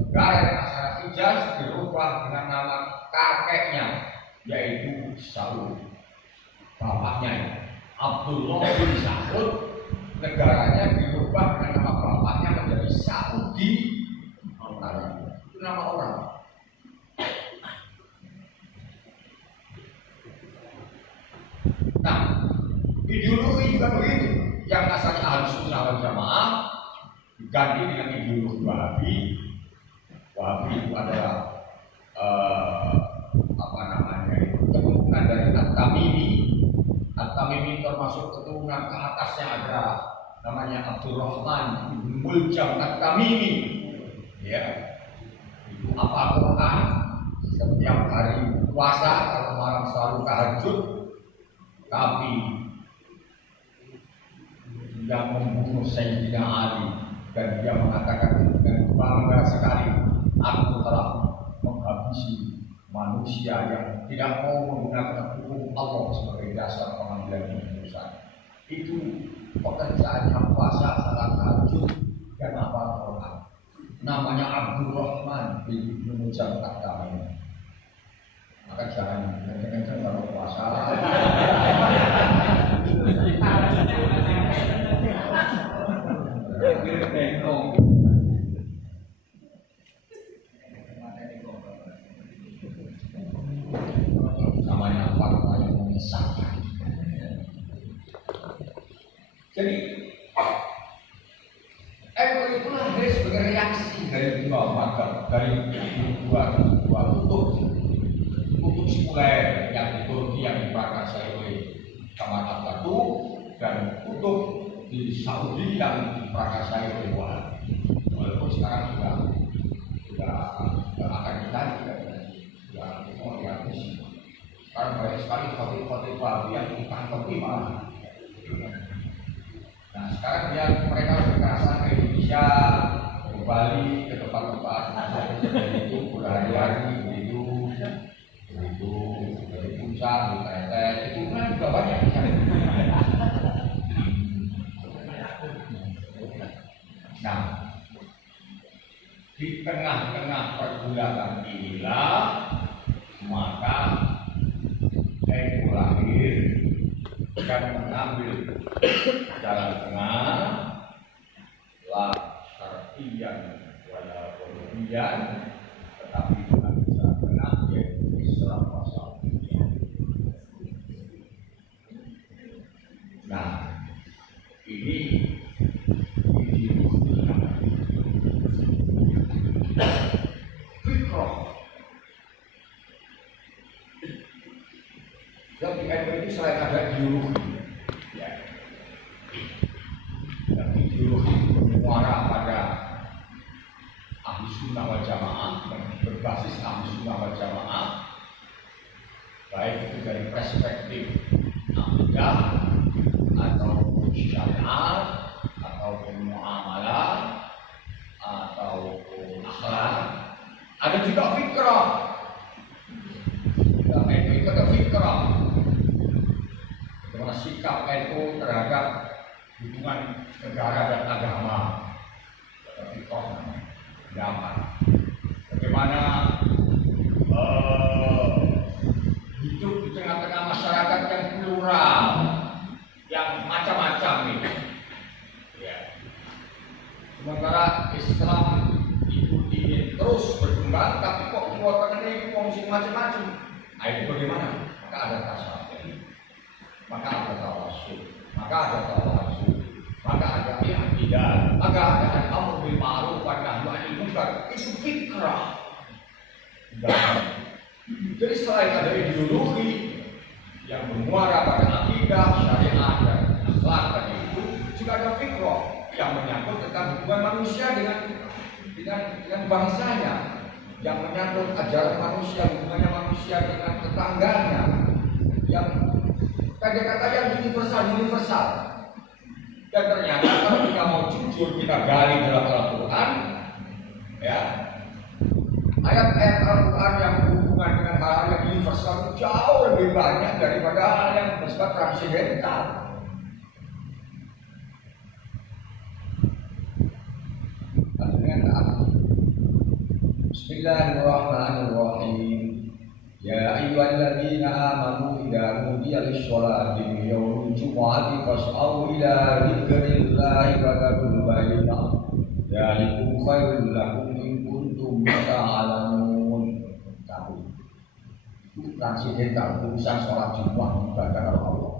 Negara yang asal Hijaz dirubah dengan nama kakeknya, yaitu Saud. Bapaknya Abdullah bin Saud, negaranya dirubah dengan nama bapaknya menjadi Saudi Arabia. Itu nama orang. Nah, ideologi juga begitu. Yang asalnya Ahlus Sunnah wal Jamaah diganti dengan ideologi Wahabi. Wahabi itu adalah keturunan dari At-Tamimi. At-Tamimi termasuk keturunan ke atasnya ada namanya Abdurrahman bin Muljam At-Tamimi. Ya, itu apa Quran setiap hari puasa, kalau malam selalu tahajud. Tapi yang membunuh Sayyidina Ali dan dia mengatakan dengan bangga sekali, aku telah menghabisi manusia yang tidak mau menggunakan hukum Allah sebagai dasar pengambilan keputusan. Itu pekerjaan yang puasa, salat tahajud dan hafal Quran. Namanya Abdurrahman bin Muljam At-Tamimi. Maka jangan kenceng-kenceng kalau puasa. Namanya fatwa yang menyesatkan. Jadi MUI itu lahir sebagai reaksi dari dua mazhab, dari dua kutub sekuler yang di Turki yang diprakarsai oleh Kamal Atatürk dan kutub di Saudi yang diprakarsai oleh Wahabi. Walaupun sekarang sudah akan sudah orientasi. Sekarang banyak sekali khotib-khotib Wahabi yang ditangkapi malah. Nah sekarang mereka berkasa ke Indonesia, ke Bali, ke tempat-tempat seperti itu, berhari-hari begitu dari puncak, di Tetes, itu kan juga banyak. Nah, di tengah-tengah pergulatan inilah maka lahir dan mengambil jalan tengah la syar'iyan wala ghurbiyan, tetapi dengan jalan tengah yaitu Islam wasat. Nah, ini fikrah. Yang di NU itu selain ada ideologi, ya. Dan ideologi bermuara pada Ahlus Sunnah wal Jamaah, berbasis Ahlus Sunnah wal Jamaah, baik itu dari perspektif akidah atau syariat atau muamalah atau akhlak. Ada juga fikrah. Dan itu ada fikrah. Bagaimana sikap NU terhadap hubungan negara dan agama. Ada fikrah namanya. Bagaimana hidup di tengah-tengah masyarakat yang plural, yang macam-macam ini. Ya. Sementara Islam itu ingin terus berkembang, tapi kok kuotanya ini fungsi macam-macam. Nah itu bagaimana? Maka ada tasawuf, maka ada tawasul, maka ada tawasul, maka ada i'tidal, maka ada al-amru bil ma'ruf wa nahyu 'anil munkar. Itu fikrah. Jadi selain ada ideologi, yang bermuara pada akidah, syariat dan akhlak tadi itu, juga ada fiqh yang menyangkut tentang hubungan manusia dengan bangsanya, yang menyangkut ajaran manusia, hubungannya manusia dengan tetangganya, yang kata-kata yang universal. Dan ternyata kalau kita mau jujur kita gali dalam Al-Quran, ya, ayat-ayat Al-Quran yang berhubungan dengan hal-hal yang universal jauh lebih banyak daripada hal yang bersifat transidental. Bismillahirrahmanirrahim. Ya ayyuhalladzina amanu idza nudiya lis-sholati min yaumil jumu'ati fas'au ila dzikrillahi wa dzarul bai'a. Dzalikum khairul lakum in kuntum ta'lamun. Itu transidental urusan sholat Jumat ibadah Allah.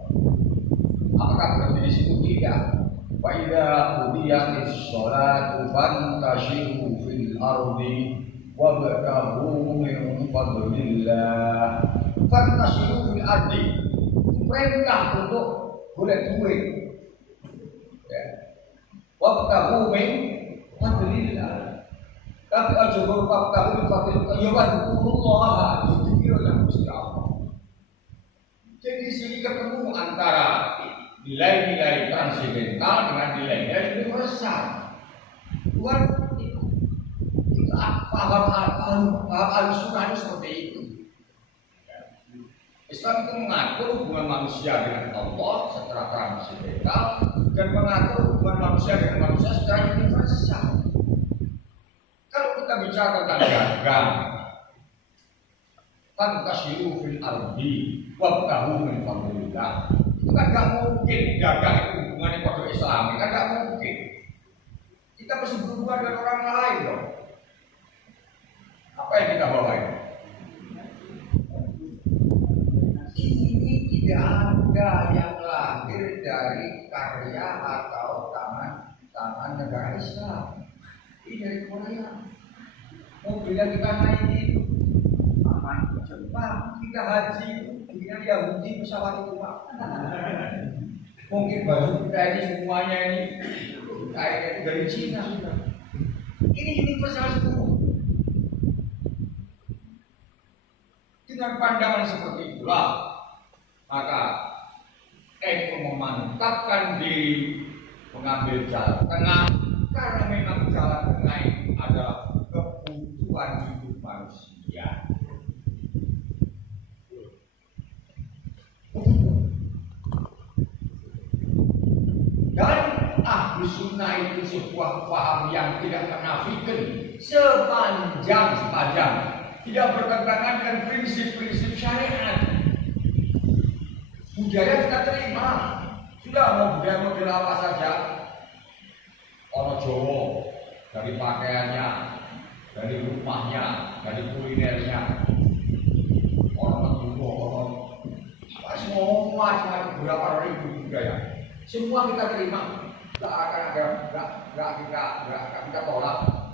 Apakah berarti di situ tidak? Wa idza qudiyatis sholatu fantashiru fil ardi wabtaghu min fadlillah. Fantashiru fil ardi, perintah untuk golek duit, ya. Wabtaghu min fadlillah, tapi aja wabtaghu min fadlillah ya wadkulullah, itu yang mesti Allah. Jadi di sini ketemu antara nilai-nilai transidental dengan nilai-nilai universal. Buat paham al-sunnah seperti itu. Islam itu mengatur hubungan manusia dengan Allah secara transidental dan mengatur hubungan manusia dengan manusia secara universal. Kalau kita bicara tentang dagang, fantashiru fil ardi wabtaghu min fadlillah, itu kan gak mungkin dagang itu hubungannya pada Islam, kan gak mungkin. Kita mesti berhubungan dengan orang lain dong. Apa yang kita bawa ini? Ini tidak ada yang lahir dari karya atau tangan negara Islam. Ini dari Korea. Mobilnya kita naiki, aman Jepang, kita haji, kita Yahudi pesawat tua. Mungkin baju kita ini semuanya ini kayak dari Cina. Ini universal semua. Dengan pandangan seperti itulah, maka NU memantapkan diri mengambil jalan tengah, karena memang jalan tengah itu adalah kebutuhan hidup manusia. Dan ahli sunnah itu sebuah paham yang tidak menafikan sepanjang tidak bertentangan dengan prinsip-prinsip syariat. Budaya kita terima, sudah mau budaya model apa saja. Orang Jawa dari pakaiannya, dari rumahnya, dari kulinernya, orang Madura, orang semua macam beberapa ribu budaya. Semua kita terima, nggak kita tolak.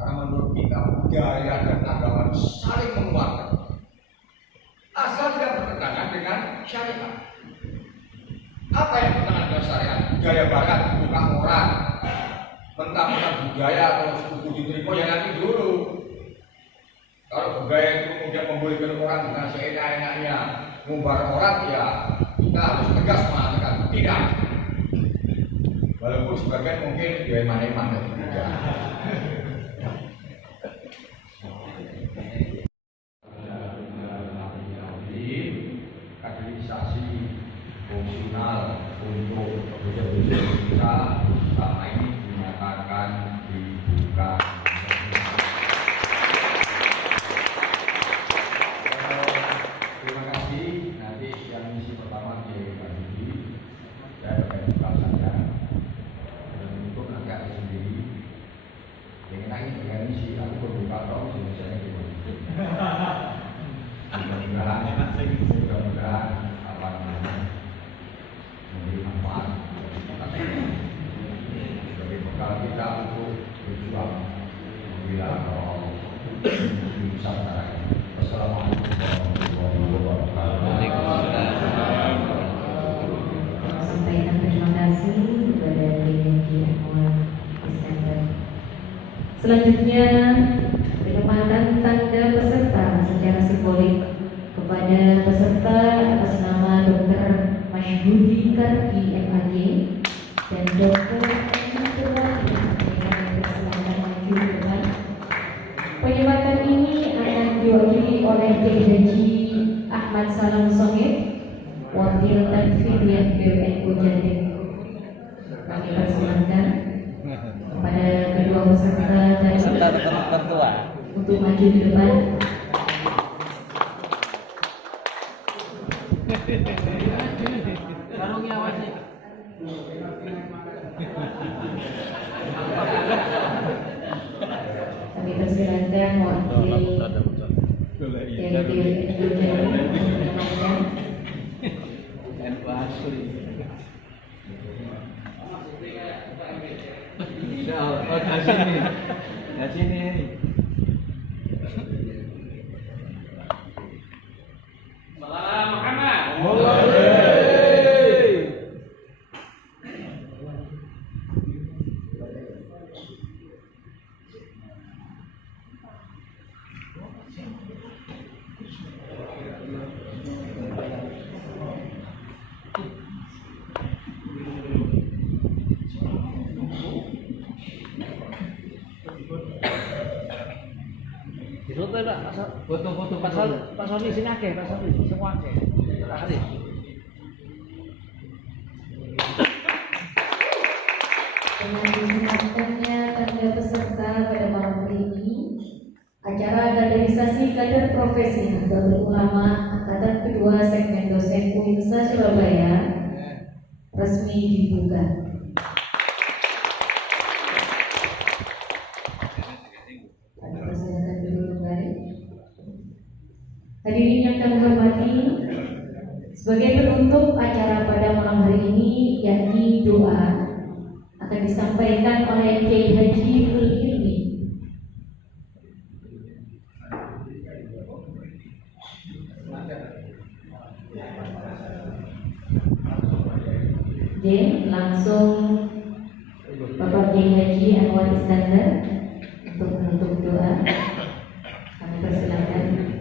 Karena menurut kita budaya dan agama saling menguatkan, asal tidak bertentangan dengan syariat. Apa yang bertentangan dengan syariat? Budaya barat bukan orang, mentang-mentang budaya atau suku diterima ya nanti dulu. Kalau budaya itu kemudian membolehkan orang dengan seenak-enaknya ngumbar orang, ya kita harus tegas mengatakan tidak. Walaupun sebagian mungkin dia mana-mana juga. Kaderisasi fungsional untuk dosen-dosen kita selama ini dinyatakan dibuka. Terima kasih. Nanti yang misi pertama dibagi dan buka saja. Dan untuk nanti ada sendiri. Dengan ini misi aku berbuka dong, misalnya gitu. Mudah-mudahan apa namanya memberi manfaat sebagai bekal kita untuk berjuang Selanjutnya, penempatan tanda peserta secara simbolik kepada peserta atas nama Dr. Masyhudi Kardi MAG dan Dr. Eni Purwati dengan persilakan maju ke depan. Penyematan ini akan diwakili oleh Kiai Haji Ahmad Salam Songit, Wakil Tanfidiah BUMN Jatim. Kami persilakan kepada kedua peserta untuk maju di depan. Kami persilakan wakil dari BUMN menyampaikan. Foto-foto Pak Sony sini akeh, Pak Sony semua akeh. Dengan disematkannya tanda peserta pada malam hari ini, acara kaderisasi kader profesi Nahdlatul Ulama Angkatan Kedua Segmen Dosen UINSA Surabaya resmi dibuka. Hadirin yang kami hormati, sebagai penutup acara pada malam hari ini, yakni doa, akan disampaikan oleh Kiai Haji Mulhilmi. J, langsung Bapak Kiai Haji Anwar Iskandar untuk menutup doa. Kami persilakan.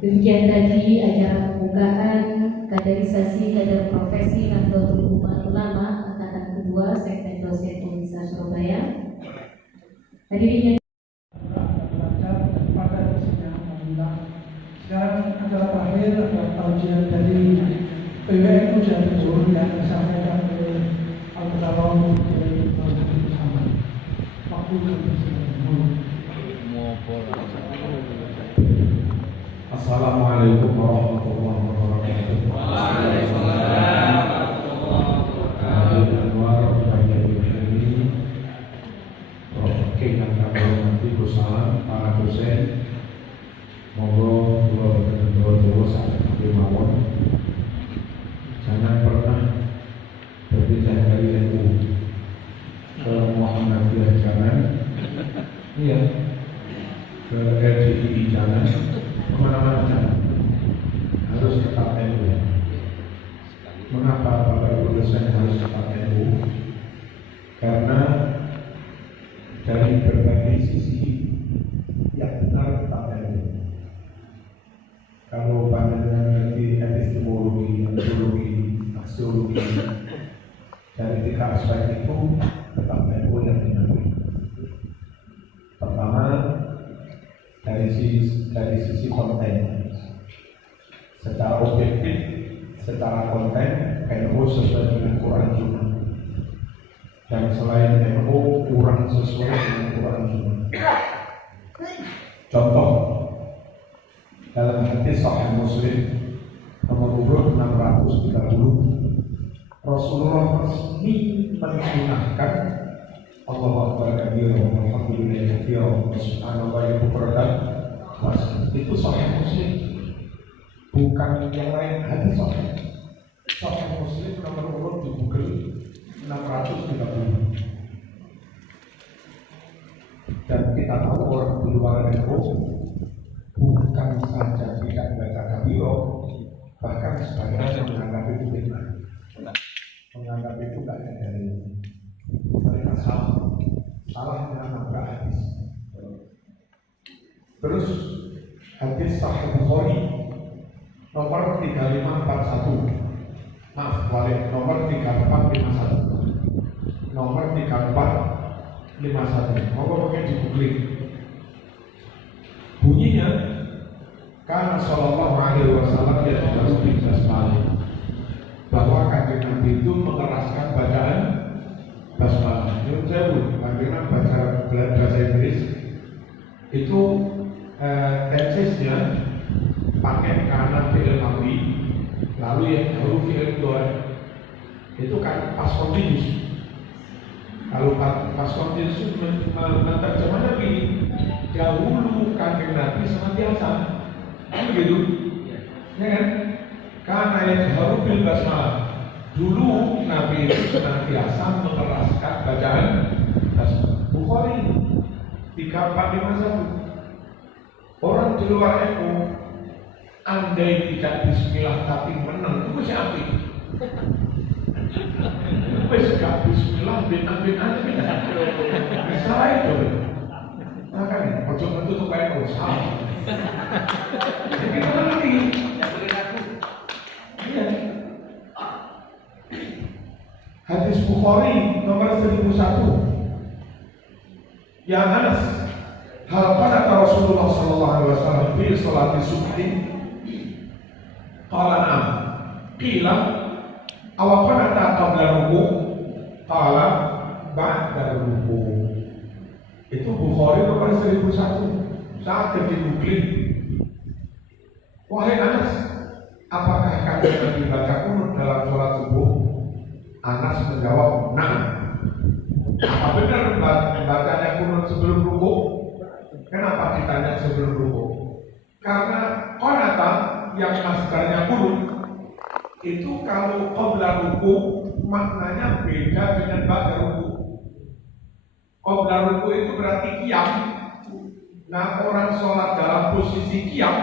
Demikian tadi acara pembukaan kaderisasi kader profesi Nahdlatul Ulama Angkatan Kedua Segmen Dosen UINSA Surabaya. Hadirin yang sekarang acara terakhir adalah tausiah dari PWNU Jatim yang disampaikan oleh Al-Qalam dari bersama. Waktu Assalamualaikum warahmatullahi wabarakatuh. Waalaikumsalam warahmatullahi wabarakatuh. Anwar Bayi Ini Prof. King dan kami hormati bersama dosen harus tetap NU karena dari berbagai sisi yang benar tetap NU. Kalau pandangan dari epistemologi, ontologi, aksiologi, dari 3 aspek itu tetap NU yang benar. Pertama, dari sisi konten, secara objektif, secara konten, NU sesuai dengan Quran Sunnah. Dan selain NU kurang sesuai dengan Quran Sunnah. Contoh, dalam hadis Sahih Muslim nomor urut 630, Rasulullah resmi mensunahkan Allahu Akbar kabira walhamdulillahi katsira wa subhanallahi bukratan. Itu Sahih Muslim, bukan yang lain. Hadis Sahih Muslim nomor urut di Google 630. Dan kita tahu orang di luar NU bukan saja tidak baca kabiro, bahkan sebagian menganggap itu fitnah, menganggap itu tidak ada dari mereka salah menganggap hadis. Terus hadis Sahih Bukhari nomor 3541, maaf balik, nomor 3451, nomor 3451, mau pakai di googling. Bunyinya, karena Sallallahu Alaihi Wasallam dia baru basmalah, bahwa kanjeng Nabi itu mengeraskan bacaan basmalah. Yang jauh, bagaimana baca bahasa Inggris itu tensesnya pakai kanan fi'il amri, lalu yang baru fi'il doa itu kan pas continuous. Kalau pas continuous menerjemahnya begini, dahulu kanjeng Nabi senantiasa, begitu, ya kan? Karena yang baru bil basmalah, dulu Nabi itu senantiasa mengeraskan bacaan basmalah. Bukhari 3451. Orang di luar NU, andai tidak bismillah tapi menang, itu masih api. Wes gak bismillah bin aja salah itu. Makanya ojo menutup kayak salah. Jadi kita ngerti. Iya. Hadis Bukhari nomor 1001. Ya Anas, hal kata Rasulullah sallallahu alaihi wasallam fi salat subhi? Qala na'am. Qila aw qanata qabla ruku'? Qala ba'da ruku'. Itu Bukhari nomor 1001. Saat googling, wahai Anas, apakah kanjeng Nabi baca qunut dalam sholat subuh? Anas menjawab, nah. Apa benar bacanya qunut sebelum ruku'? Kenapa ditanya sebelum ruku'? Karena qanata yang masdarnya qunut itu kalau qabla ruku' maknanya beda dengan ba'da ruku'. Qabla ruku' itu berarti qiyam. Nah, orang sholat dalam posisi qiyam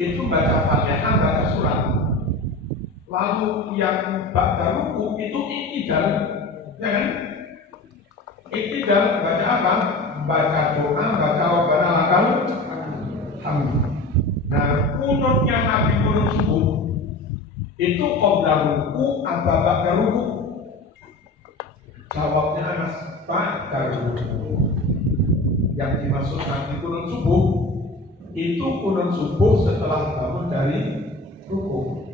itu baca Fatihah, baca surat. Lalu yang ba'da ruku' itu i'tidal, ya kan? I'tidal baca apa? Baca doa, baca Rabbana lakal hamd. Nah, kunutnya Nabi kunut subuh itu qabla ruku' apa ba'da ruku'? Jawabnya Anas, ba'da ruku'. Yang dimaksud Nabi kunut subuh itu kunut subuh setelah bangun dari ruku'.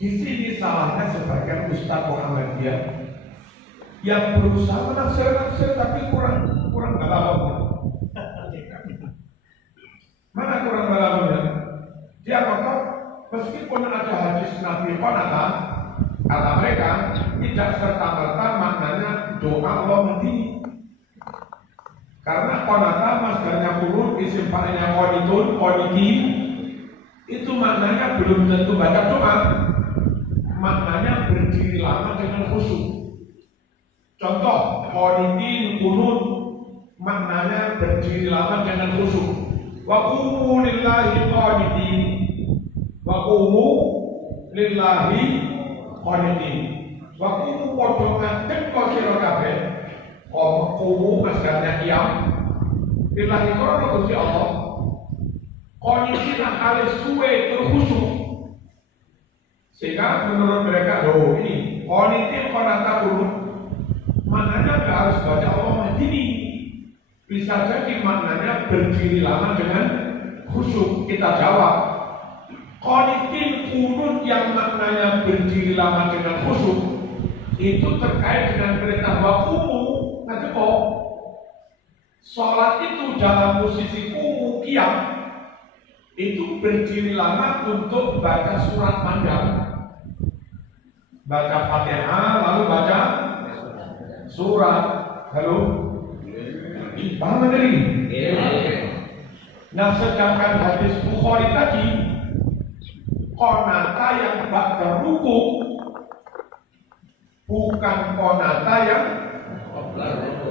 Di sini salahnya sebagian Ustaz Muhammadiyah yang berusaha menafsir tapi kurang balaghahnya. Mana kurang balaghahnya? Dia kata meskipun ada hadis Nabi qanata, kata mereka tidak serta-merta maknanya doa Allah mendini. Karena qanata masdarnya qunut, isim fa'ilnya qanitun, qanitin, itu maknanya belum tentu baca doa. Maknanya berdiri lama dengan khusyuk. Contoh, qanitin qunut maknanya berdiri lama dengan khusyuk. Wa qumu lillahi qanitin. Wa qumu lillahi qanitin. Waktu podo ngadeg kok sira kabeh, kumu masdarnya qiyam. Billahi krono Gusti Allah. Kondisi nakale suwe terkhusyuk. Sehingga menurut mereka, loh ini kondisi konata kurun. Maknanya nggak harus baca Allah Mahdini. Bisa jadi maknanya berdiri lama dengan khusyuk. Kita jawab, qanitin kunut yang maknanya berdiri lama dengan khusyuk itu terkait dengan perintah wakumu. Nanti kok sholat itu dalam posisi kumu qiyam itu berdiri lama untuk baca surat panjang, baca Fatihah lalu baca surat. Halo, paham tadi? Nah, sedangkan hadis Bukhari tadi konata yang ba'da ruku bukan konata yang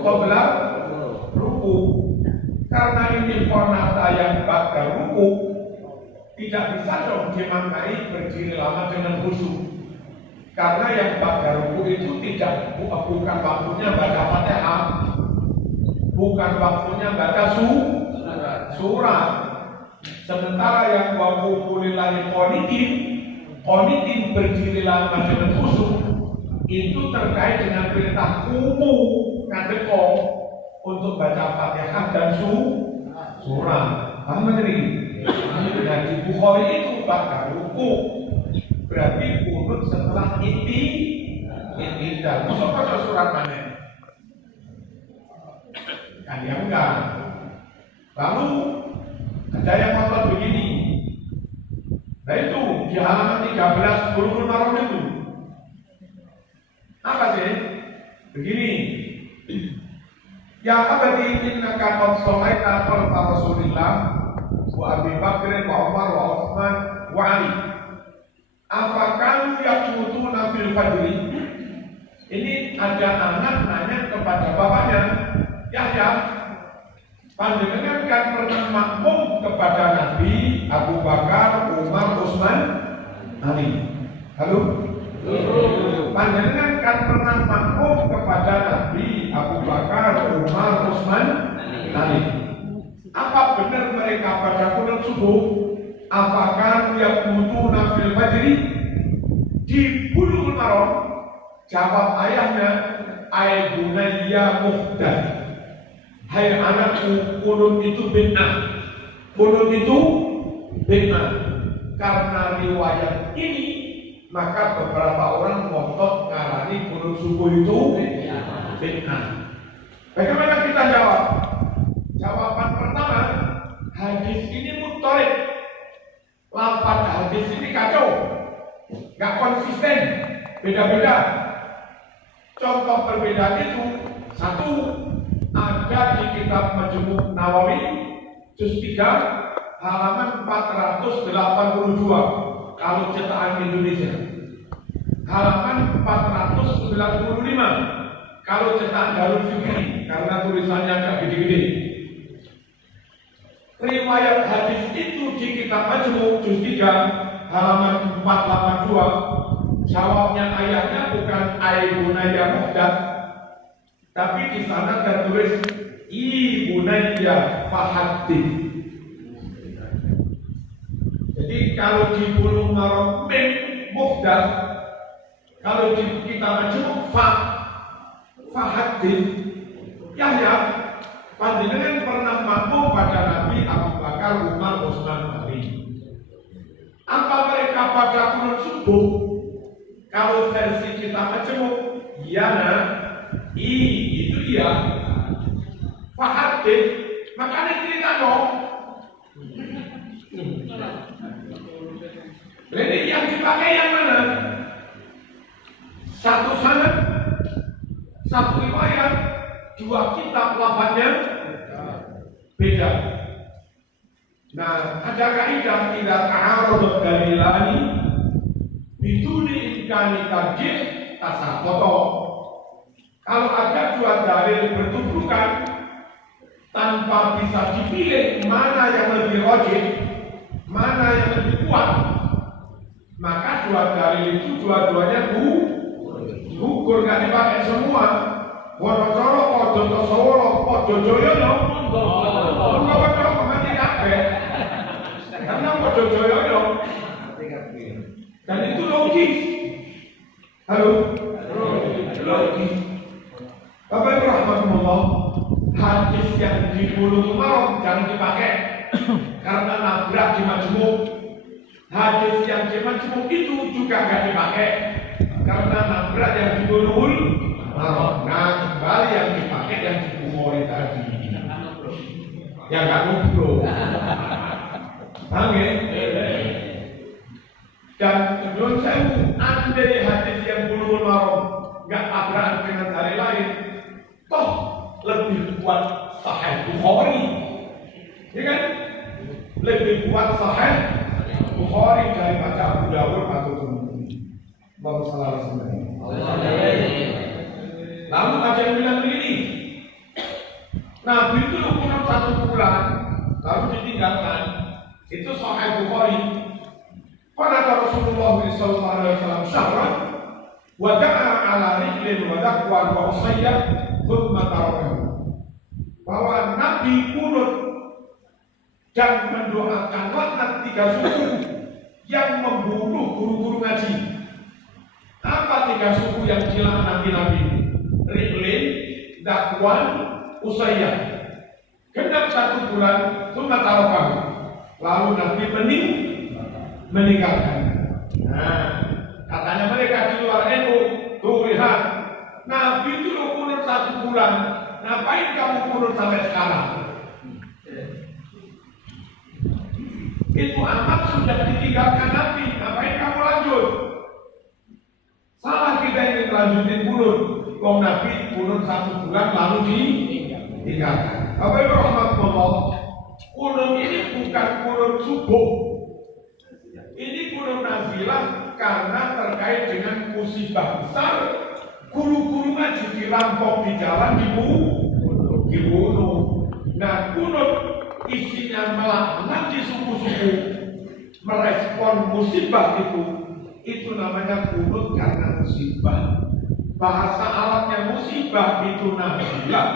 qabla ruku. Karena ini konata yang ba'da ruku, tidak bisa dong dimaknai berdiri lama dengan khusyuk. Karena yang ba'da ruku itu bukan waktunya baca Fatihah, bukan waktunya baca surat. Sementara yang waqulillahi qanitin berdiri lama dengan khusyuk itu terkait dengan perintah kumu ngadeko untuk baca Fatihah dan surat. Paham tadi? Nah, di Bukhari itu ba'da ruku berarti kunut setelah dan masuk baca surat mana? Kan ya enggak. Lalu ada yang ngotot begini. Nah itu di halaman 13 Bulughul Maram itu. Apa sih? Begini. Ya abadi innaka qad shalaita khalfa Rasulillah wa Abi Bakr wa Umar wa Utsman wa Ali. Apakah yaqutuna fil fajri? Ini ada anak nanya kepada bapaknya, Yahya, panjenengan kan pernah makmum kepada Nabi Abu Bakar, Umar, Utsman, Ali. Halo? Panjenengan kan pernah makmum kepada Nabi Abu Bakar, Umar, Utsman, Ali. Apa benar mereka pada kunut subuh? Apakah yang butuh nafil fajri? Di Bulughul Maram jawab ayahnya, ay bunayya muhdath. Hai anakku, kunut itu bid'ah. Kunut itu bid'ah. Karena riwayat ini, maka beberapa orang ngotot ngarani kunut subuh itu bid'ah. Bagaimana kita jawab? Jawaban pertama, hadis ini mutharib. Lafaz hadis ini kacau, nggak konsisten, beda-beda. Contoh perbedaan itu, satu, ada di kitab Majmu' Nawawi juz 3 halaman 482 kalau cetakan Indonesia, halaman 495 kalau cetakan Darul Fikri karena tulisannya agak gede-gede. Riwayat hadis itu di kitab Majmu' juz 3 halaman 482, jawabnya ayatnya bukan Bunayya muhdath, tapi di sana tertulis Bunayya fahaddits. Jadi kalau di Bulughul Maram muhdath, kalau di kitab Majmu' fahaddits. Yahya, panjenengan pernah makmum pada Nabi Abu Bakar, Umar, Utsman, Ali. Apa mereka pada kunut subuh? Kalau versi kita Majmu', iya nah, itu iya. Fahaddits, makanya cerita dong. Jadi yang dipakai yang mana? Satu sanad, satu riwayat, dua kitab lafaznya beda. Nah, ada kaidah tidak ta'arud dalilani biduni imkani tarjih tasaqqata. Kalau ada dua dalil bertubuhkan tanpa bisa dipilih mana yang lebih rajih, mana yang lebih kuat, maka dua dalil itu dua-duanya gugur gak dipakai semua. Wonocoro, Podo Solo, Podo Joyo no. Wonocoro mati kabeh. Karena Podo Joyo no. Dan itu logis. Halo? Logis. Bapak Ibu rahmatullah, hadis yang di Bulughul Maram jangan dipakai karena nabrak di Majmu'. Hadis yang di Majmu' itu juga gak dipakai karena nabrak yang di Bulughul Maram. Nah, kembali yang dipakai yang di Bukhari tadi. Yang gak ngobrol. Paham ya? Dan menurut saya, andai hadis yang Bulughul Maram gak tabrakan dengan hari lain, toh lebih kuat Sahih Bukhari, ya kan? Lebih kuat Sahih Bukhari daripada Abu Dawud atau Tirmidzi. Bapak salah sebenarnya. Lalu ada yang bilang begini, Nabi itu kunut 1 bulan, lalu ditinggalkan. Itu Sahih Bukhari. Pada Rasulullah SAW syahran, wada'a ala rijlin wadakwan wa usayyad thumma tarakahu. Bahwa Nabi kunut dan mendoakan laknat 3 suku yang membunuh guru-guru ngaji. Apa 3 suku yang dilaknati Nabi? Rijlin, Dakwan, Usayyad. Genap 1 bulan, thumma tarakahu. Lalu Nabi meninggalkan. Nah, katanya mereka di luar NU, tuh lihat, Nabi itu kunut 1 bulan, ngapain kamu kunut sampai sekarang? Itu amat sudah ditinggalkan Nabi, ngapain kamu lanjut? Salah kita ingin lanjutin kunut, kok Nabi kunut 1 bulan lalu ditinggalkan. Bapak Ibu rahmatullah, kunut ini bukan kunut subuh. Ini kunut nazilah karena terkait dengan musibah besar. Guru-guru ngaji dirampok di jalan dibunuh. Nah, kunut isinya melaknat di suku-suku, merespon musibah itu namanya kunut karena musibah. Bahasa Arabnya musibah itu nazilah,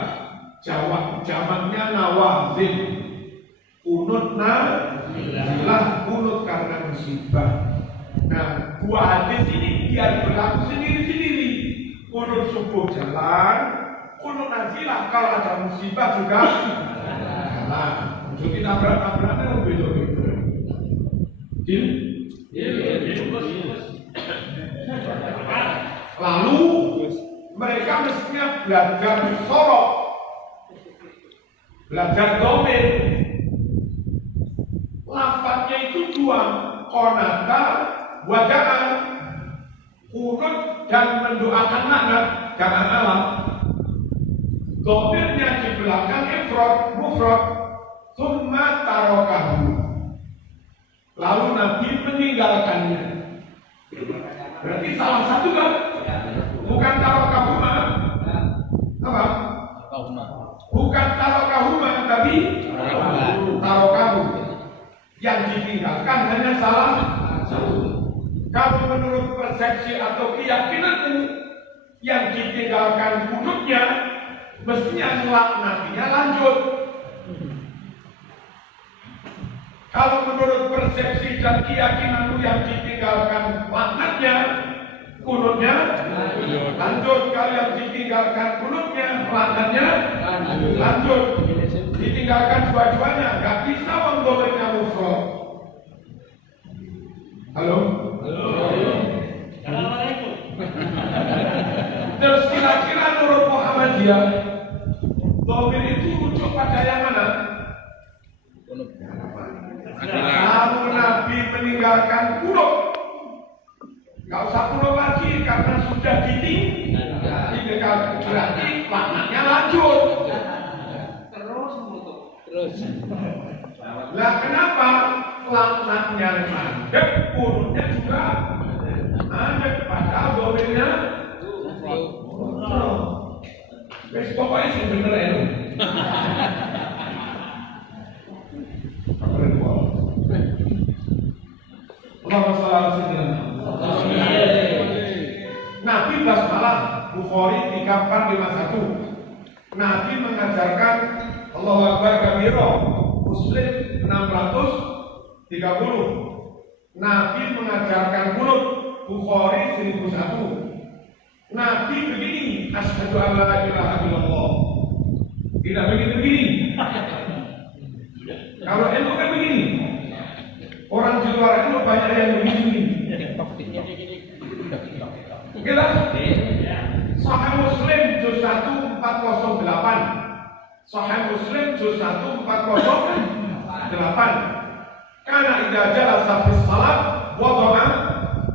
jamaknya nawazil. Kunut nazilah, kunut karena musibah. Nah, 2 hadis ini biar berlaku sendiri-sendiri. Kunut subuh jalan, kunut nazilah kalau ada musibah juga jalan. Jadi nabrak-nabraknya beda-beda. Lalu mereka mestinya belajar sorok, belajar domain. Lafadznya itu 2, konata, wada'an, kunut dan mendoakan laknat, jangan alam. Domirnya di belakang ifrad, mufrad, summa tarakahu. Lalu Nabi meninggalkannya. Berarti salah satu kan? Bukan tarakahuma. Apa? Bukan tarakahuma, tapi tarakahu. Yang ditinggalkan hanya salah satu. Kalau menurut persepsi atau keyakinanmu, yang ditinggalkan kunutnya mestinya melaknatinya lanjut. Kalau menurut persepsi dan keyakinanmu yang ditinggalkan laknatnya, kunutnya lanjut. Kalau yang ditinggalkan kunutnya, laknatnya lanjut. Ditinggalkan dua-duanya, nggak bisa membolehnya mufrad. Halo? Assalamualaikum. Terus kira-kira menurut Muhammadiyah, domir itu rujuk pada yang mana? Lalu Nabi meninggalkan kunut, nggak usah kunut lagi karena sudah ditinggalkan. Berarti laknatnya lanjut. Terus. Lah kenapa laknatnya mandek, kunutnya juga mandek, padahal domirnya wes pokoknya sih bener ya. Nabi basmalah salah, Bukhari 3451. Nabi mengajarkan Allahu Akbar kabira, Muslim 630. Nabi mengajarkan kunut, Bukhari 1001. Nabi begini, asyhadu an la ilaha illallah. Tidak begini. Kalau ilmu kan begini. Orang di luar ilmu banyak yang begini. Kita Sahih Muslim juz 1 408. Sahih Muslim juz 1 408. Karena idza jalasa fi shalat wada'a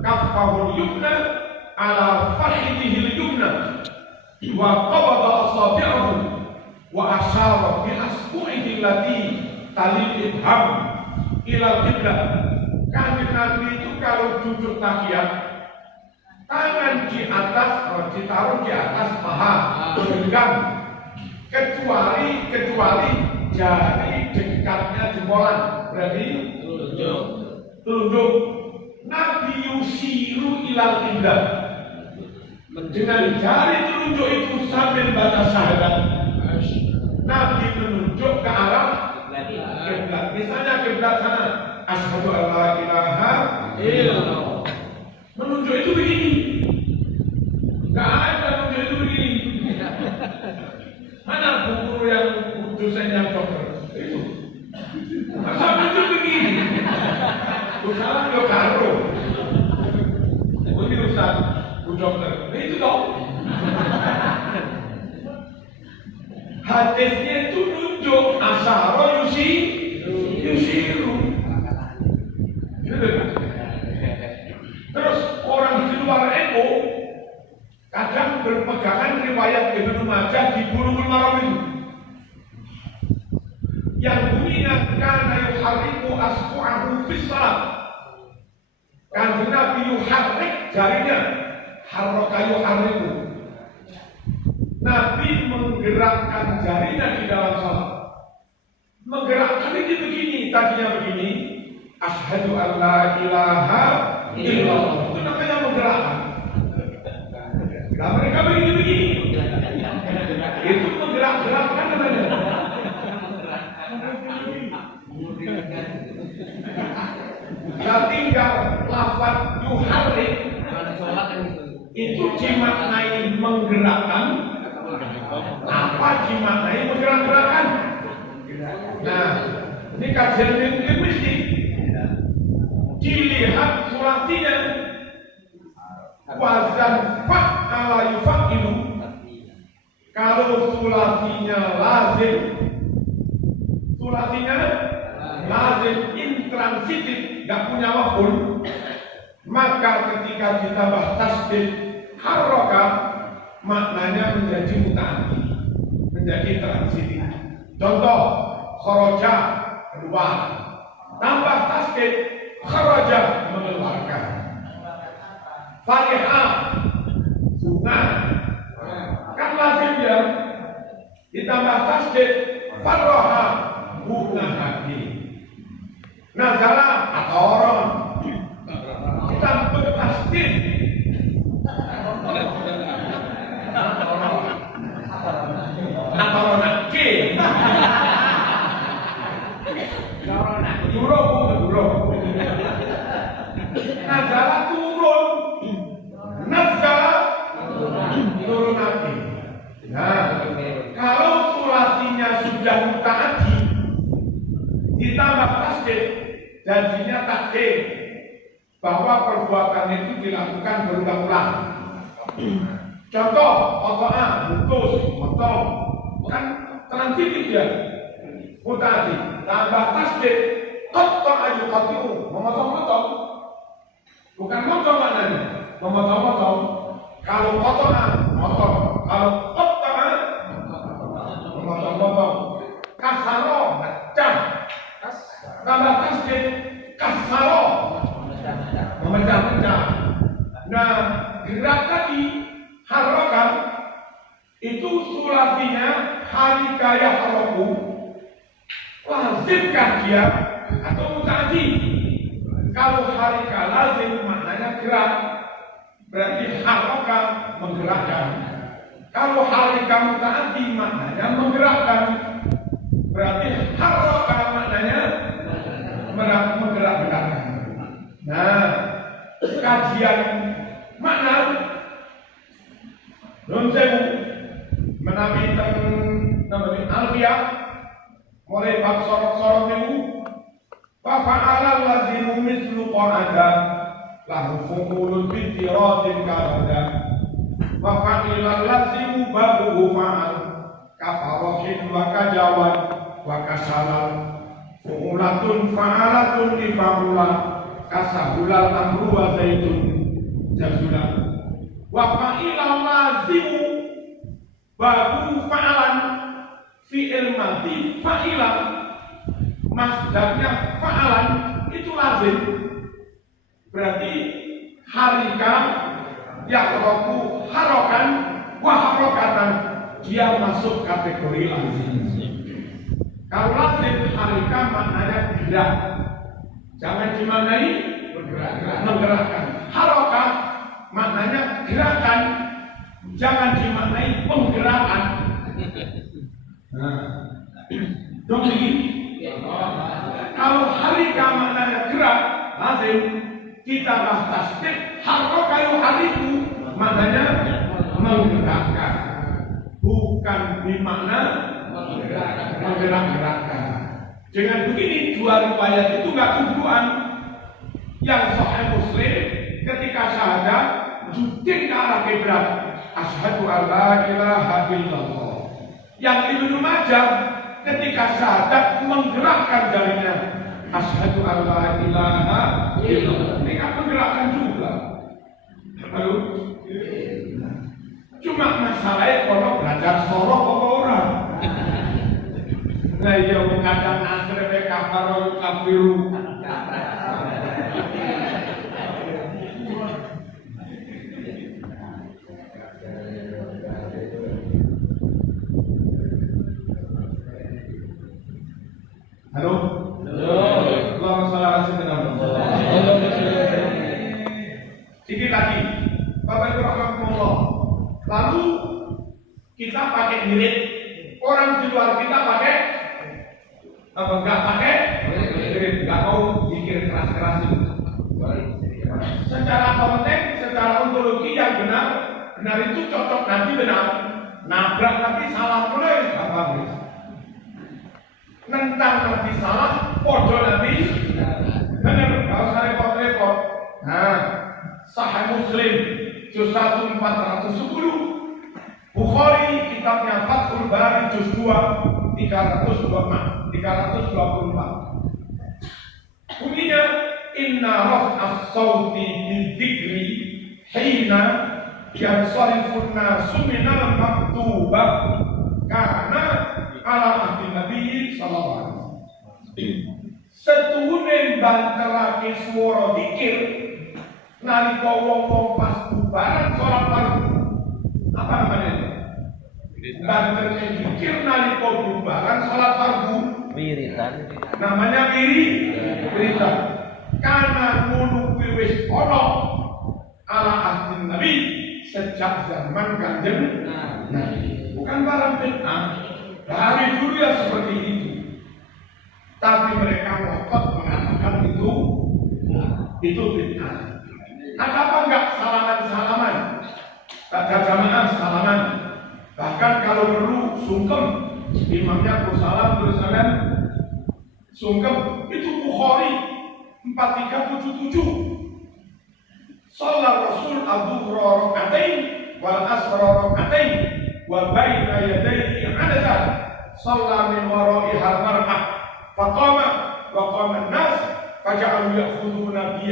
kaffahu al-yumna ala fakhidhihi al-yumna wa qabada asabi'ahu wa asyara bi asbu'ihi allati talil ibham ila qiblah. Kanjeng Nabi itu kalau duduk tahiyat, tangan di atas, ditaruh di atas paha, berpegang, kecuali jari dekatnya jempolan, berarti telunjuk. Nabi yusiru ilal qiblah, dengan jari telunjuk itu sambil baca syahadat, Nabi menunjuk ke arah kiblat. Misalnya kiblat sana, asyhadu an la ilaha illallah. Menunjuk itu begini. Enggak ada menunjuk itu begini. Mana guru yang dosen yang dokter? Itu. Masa menunjuk begini? Salah yo karo. Ini Ustaz, Bu Dokter. Itu dong. Hadisnya itu nunjuk asyara yusiru. Terus orang di luar NU kadang berpegangan riwayat Ibnu Majah di Bulughul Maram itu, yang bunyinya kana yuharriku asbu'ahu fis salat. Kanjeng Nabi yuharrik jarinya, harraka yuharriku. Nabi menggerakkan jarinya di dalam salat. Menggerakkan itu begini, tadinya begini, asyhadu an la ilaha illallah. Itu namanya menggerakkan. Nah, mereka begini. Itu menggerak-gerakkan namanya. Nah, tinggal lafaz yuharrik itu dimaknai menggerakkan, apa dimaknai menggerak-gerakkan. Nah, ini kajian linguistik. Dilihat sulatinya, wazan fa'ala yufa'ilu. Kalau sulatinya lazim intransitif, nggak punya maf'ul, maka ketika ditambah tasdid harokah, maknanya menjadi muta'addi, menjadi transitif. Contoh, kharaja keluar, tambah tasdid kharaja mengeluarkan, farihah bunga, kan lazim ya, ditambah tasdid farroha bunga hati. Nazala atoron, ditambah tasdid atoron aki. Durung. Nazala turun, nazala turun lagi. Nah, kalau sulasinya sudah mutaati, ditambah tasdid, janjinya takdir bahwa perbuatan itu dilakukan berulang-ulang. Contoh, otoa, putus, motong, kan transitif ya. Mutaati, tambah tasdid, kotor ayu kotiu, memotong-motong. Bukan motong maknanya, memotong-motong. Kalau kotoran, motong. Kalau kotoran, memotong-motong. Kasaro, pecah. Tambah tasdid, kasaro, memecah-mecah. Nah, gerak tadi, harokan, itu sulasinya harikaya haroku. Lazimkah dia atau mutaati? Kalau harika lazim maknanya gerak, berarti haroka menggerakkan. Kalau harika mutaati maknanya menggerakkan. Berarti haraka maknanya menggerak-gerakkan. Nah, kajian makna nun sewu menawi teng namanya alfiah mulai bab sorot-sorot niku fa fa'ala lazimu mislu qa'ada lahu fuqulun bitiratin kalada wa fa'ila lazimu babuhu fa'al kafarohin wa kajawan wa kasalal fu'ulatun fa'alatun ifa'ula kasahulal amru wa zaitun jazulah wa fa'ila lazimu babu fa'alan fi'il madhi fa'ilan masdarnya fa'alan itu lazim berarti harika yahroku harokan wa harokatan dia masuk kategori lazim. Kalau lazim harika maknanya gerak jangan dimaknai menggerakkan. Harokat maknanya gerakan jangan dimaknai penggerakan. Nah, dong begini. Kalau harika maknanya gerak, lazim kita bahas tasdid. Harokayu hariku maknanya menggerakkan, bukan bermakna menggerak-gerakkan. Dengan begini dua riwayat itu nggak tuduhan. Yang Sahih Muslim ketika syahadat judin ke arah kiblat, asyhadu alla ilaha illallah. Yang Ibnu Majah ketika syahadat menggerakkan jarinya, asyhadu alla ilaha illallah. Ini kan menggerakkan juga. Lalu cuma masalahnya kalau belajar sorok apa orang. Nah iya kadang asreme kafaro kafiru. Halo? Allahumma shalli ala sayyidina Muhammad. Sedikit lagi, Bapak Ibu rahmatullah. Lalu kita pakai mirip, orang di luar kita pakai apa enggak pakai? Enggak mau pikir keras-keras itu. Secara konteks, secara ontologi yang benar itu cocok nanti benar. Nabrak nanti salah boleh, apa boleh? Nentang nanti salah, podo nanti benar, kalau usah repot-repot. Nah, Sahih Muslim juz 1 410, Bukhari kitabnya Fathul Bari juz 2 324. Bunyinya inna raf'as sauti bidzikri hina yansarifun nasu minal maktubah karena ala ahli Nabi sallallahu alaihi wasallam. Setuhune banterake swara zikir nalika wong-wong pas bubaran salat fardu. Apa namanya? Banterake zikir nalika bubaran salat fardu. Wiritan. Namanya wiritan. Karena ngono wis ana ala ahli Nabi sejak zaman Kanjeng Nabi. Bukan barang bid'ah. Dari dulu ya seperti itu. Tapi mereka ngotot mengatakan itu bid'ah. Ada apa enggak salaman-salaman? Pada jamaah salaman. Bahkan kalau perlu sungkem, imamnya bersalam terus kalian sungkem. Itu Bukhari 4377. Salat Rasul Abu Rakatain wal Asra Rakatain wa baina yadayhi adatan shalla min wara'iha mar'ah faqama wa qama an-nas faja'alu ya'khuduna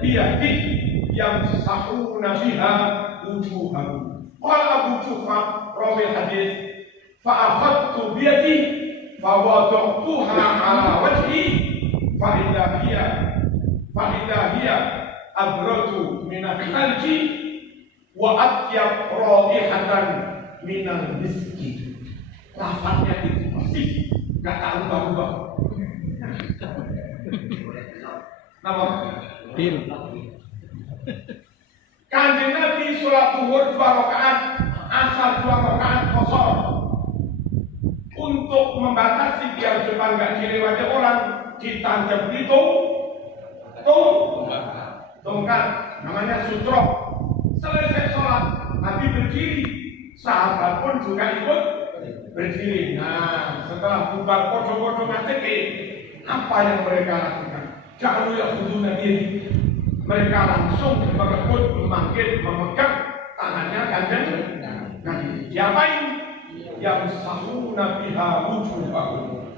biyadi yamsahuna biha wujuhahum. Qala Abu Jufa rawi hadis fa akhadtu biyadi fa wada'tuha ala wajhi fa idza hiya abratu min al-khalji wa atyab raihatan minal miski. Lafaznya itu persis, nggak tahu ubah-ubah. Nama? Kanjeng Nabi sholat zuhur 2 rakaat, asar 2 rakaat qasar. Untuk membatasi biar coba nggak dilewati orang, ditancap itu tongkat, namanya sutro. Selesai sholat, Nabi berdiri, sahabat pun juga ikut berdiri. Nah, setelah bubar podo-podo ngaceke, apa yang mereka lakukan? Ja'alu ya'khuduna biyadihi. Mereka langsung merebut, memanggil, memegang tangannya Kanjeng Nabi. Diapain? Yang sahuna biha wujuhahum.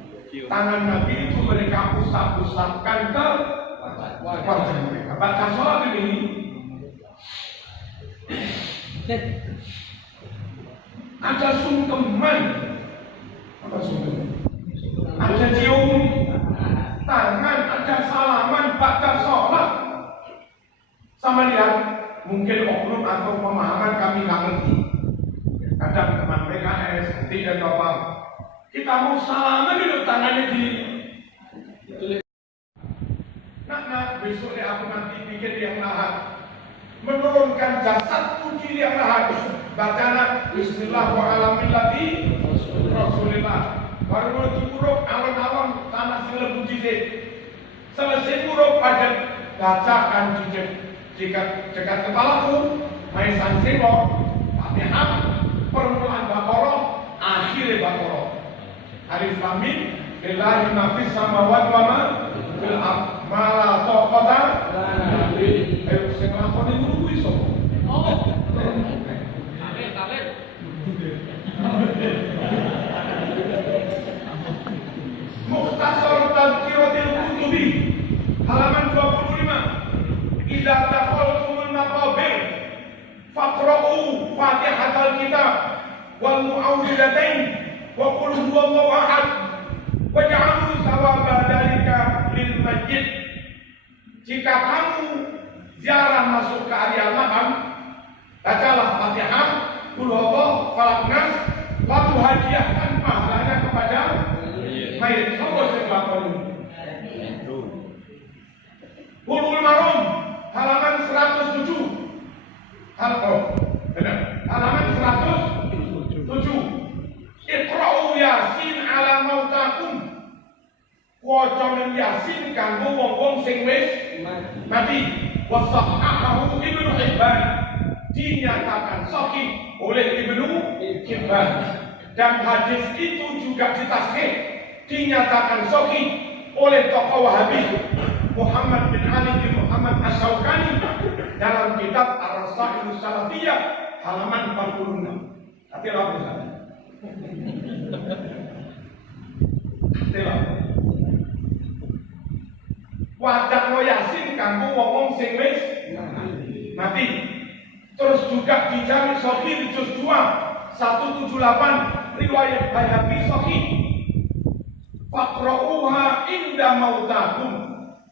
Tangan Nabi itu mereka usap-usapkan ke wajah mereka. Baca sholat ini ada sungkeman. Apa sungkeman? Ada cium tangan, ada salaman baca sholat. Sama lihat, mungkin oknum atau pemahaman kami nggak ngerti. Kadang teman PKS, tidak apa. Kita mau salaman itu tangannya di. Nah, besok aku nanti bikin yang lahat, menurunkan jasad puji yang lahat. Bacana Bismillah wa ala millati Rasulillah. Baru mulai dikuruk alon-alon tanah sila puji deh. Selesai kuruk pada bacakan dekat kepalaku, main sansiro, Fatihah, permulaan Baqarah, akhir Baqarah. Alif Lam Mim, lillahi ma fis samawati wa ma fil ardh, ma la taqata lahu. Ayo sing lakoni kuwi sapa? Oh. Talib. Mukhtasar Tadhkiratul Qutubi, halaman 25. Idza dakhaltumul maqabir faqra'u Fatihatal Kitab wal mu'awwidhatain wa qul huwallahu ahad waj'alu thawaba dzalika lil mayyit. Jika kamu ziarah masuk ke area makam, bacalah Fatihah, qul huwallahu, Falaq, Nas, lalu hadiahkan pahalanya kepada mayit. Semua sebab Bulughul Maram halaman 107. Halaman 107. Iqra'u Yasin ala mautakum. Waca Yasin kanggo wong-wong sing wis mati. Wa sahahahu Ibnu Hibban. Dinyatakan sahih oleh Ibnu Hibban. Dan hadis itu juga ditasbih, dinyatakan sahih oleh tokoh Wahabi Muhammad bin Ali bin Muhammad Asy-Syaukani dalam kitab Ar-Rasailus Salafiyah halaman 46. Hati-hati sana. Hati-hati. Wacana Yasin kanggo wong sing wis mati. Terus juga dicari sahih juz 2 178 riwayat Baihaqi sahih. Faqra'uha inda mautakum.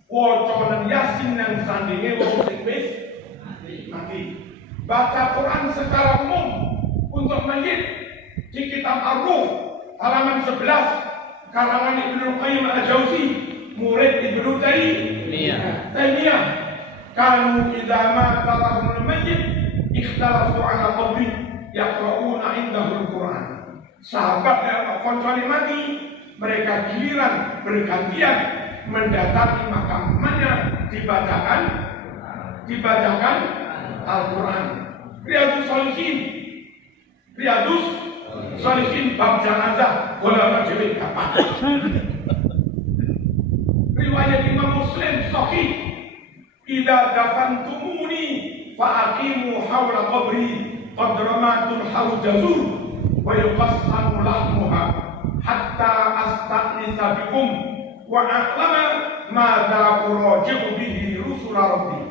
Waca Yasin yang sandinge wong sing wis mati. Baca Quran secara umum untuk mayit di kitab Ar-Ruh halaman 11 karangan Ibnu Qayyim Al-Jauzi, murid Ibnu Taimiyah. Kanu idza mata lahumul mayyit ikhtalafu ala qabri yaqra'una indahul Quran. Sahabat yang koncone mati, mereka giliran bergantian mendatangi makamnya, dibacakan Al-Quran. Riyadus Shalihin bab janazah bola majlis kapan. Riwayat Imam Muslim sahih. Idza dafantumuni fa'aqimu hawla qabri qadramatul hawjazur wa yuqassamu lahmuha hatta asta'nisa bikum wa a'lama madza uraji'u bihi rusul rabbi.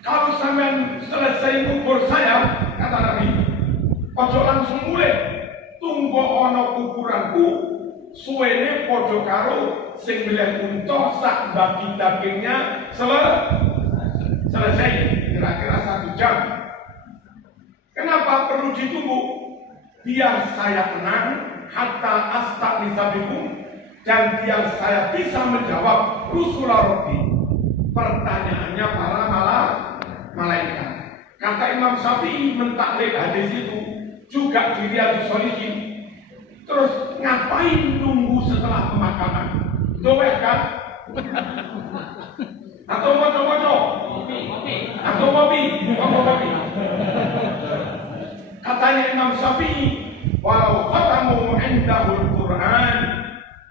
Kalau sampean selesai kubur saya, kata Nabi, ojo langsung mulai, tunggu ono kuburanku, suwene podo karo sing milih unta sak bagi dagingnya selesai, kira-kira 1 jam. Kenapa perlu ditunggu? Biar saya tenang, hatta astaghnisa bikum, dan biar saya bisa menjawab rusul rabbi, pertanyaannya para malaikat. Imam Syafi'i mentaklid hadis itu juga di Riyadhus Shalihin. Terus ngapain nunggu setelah pemakaman? Doa kan? Atau moco-moco? Atau kopi? Katanya Imam Syafi'i, walau khatamu indahul Quran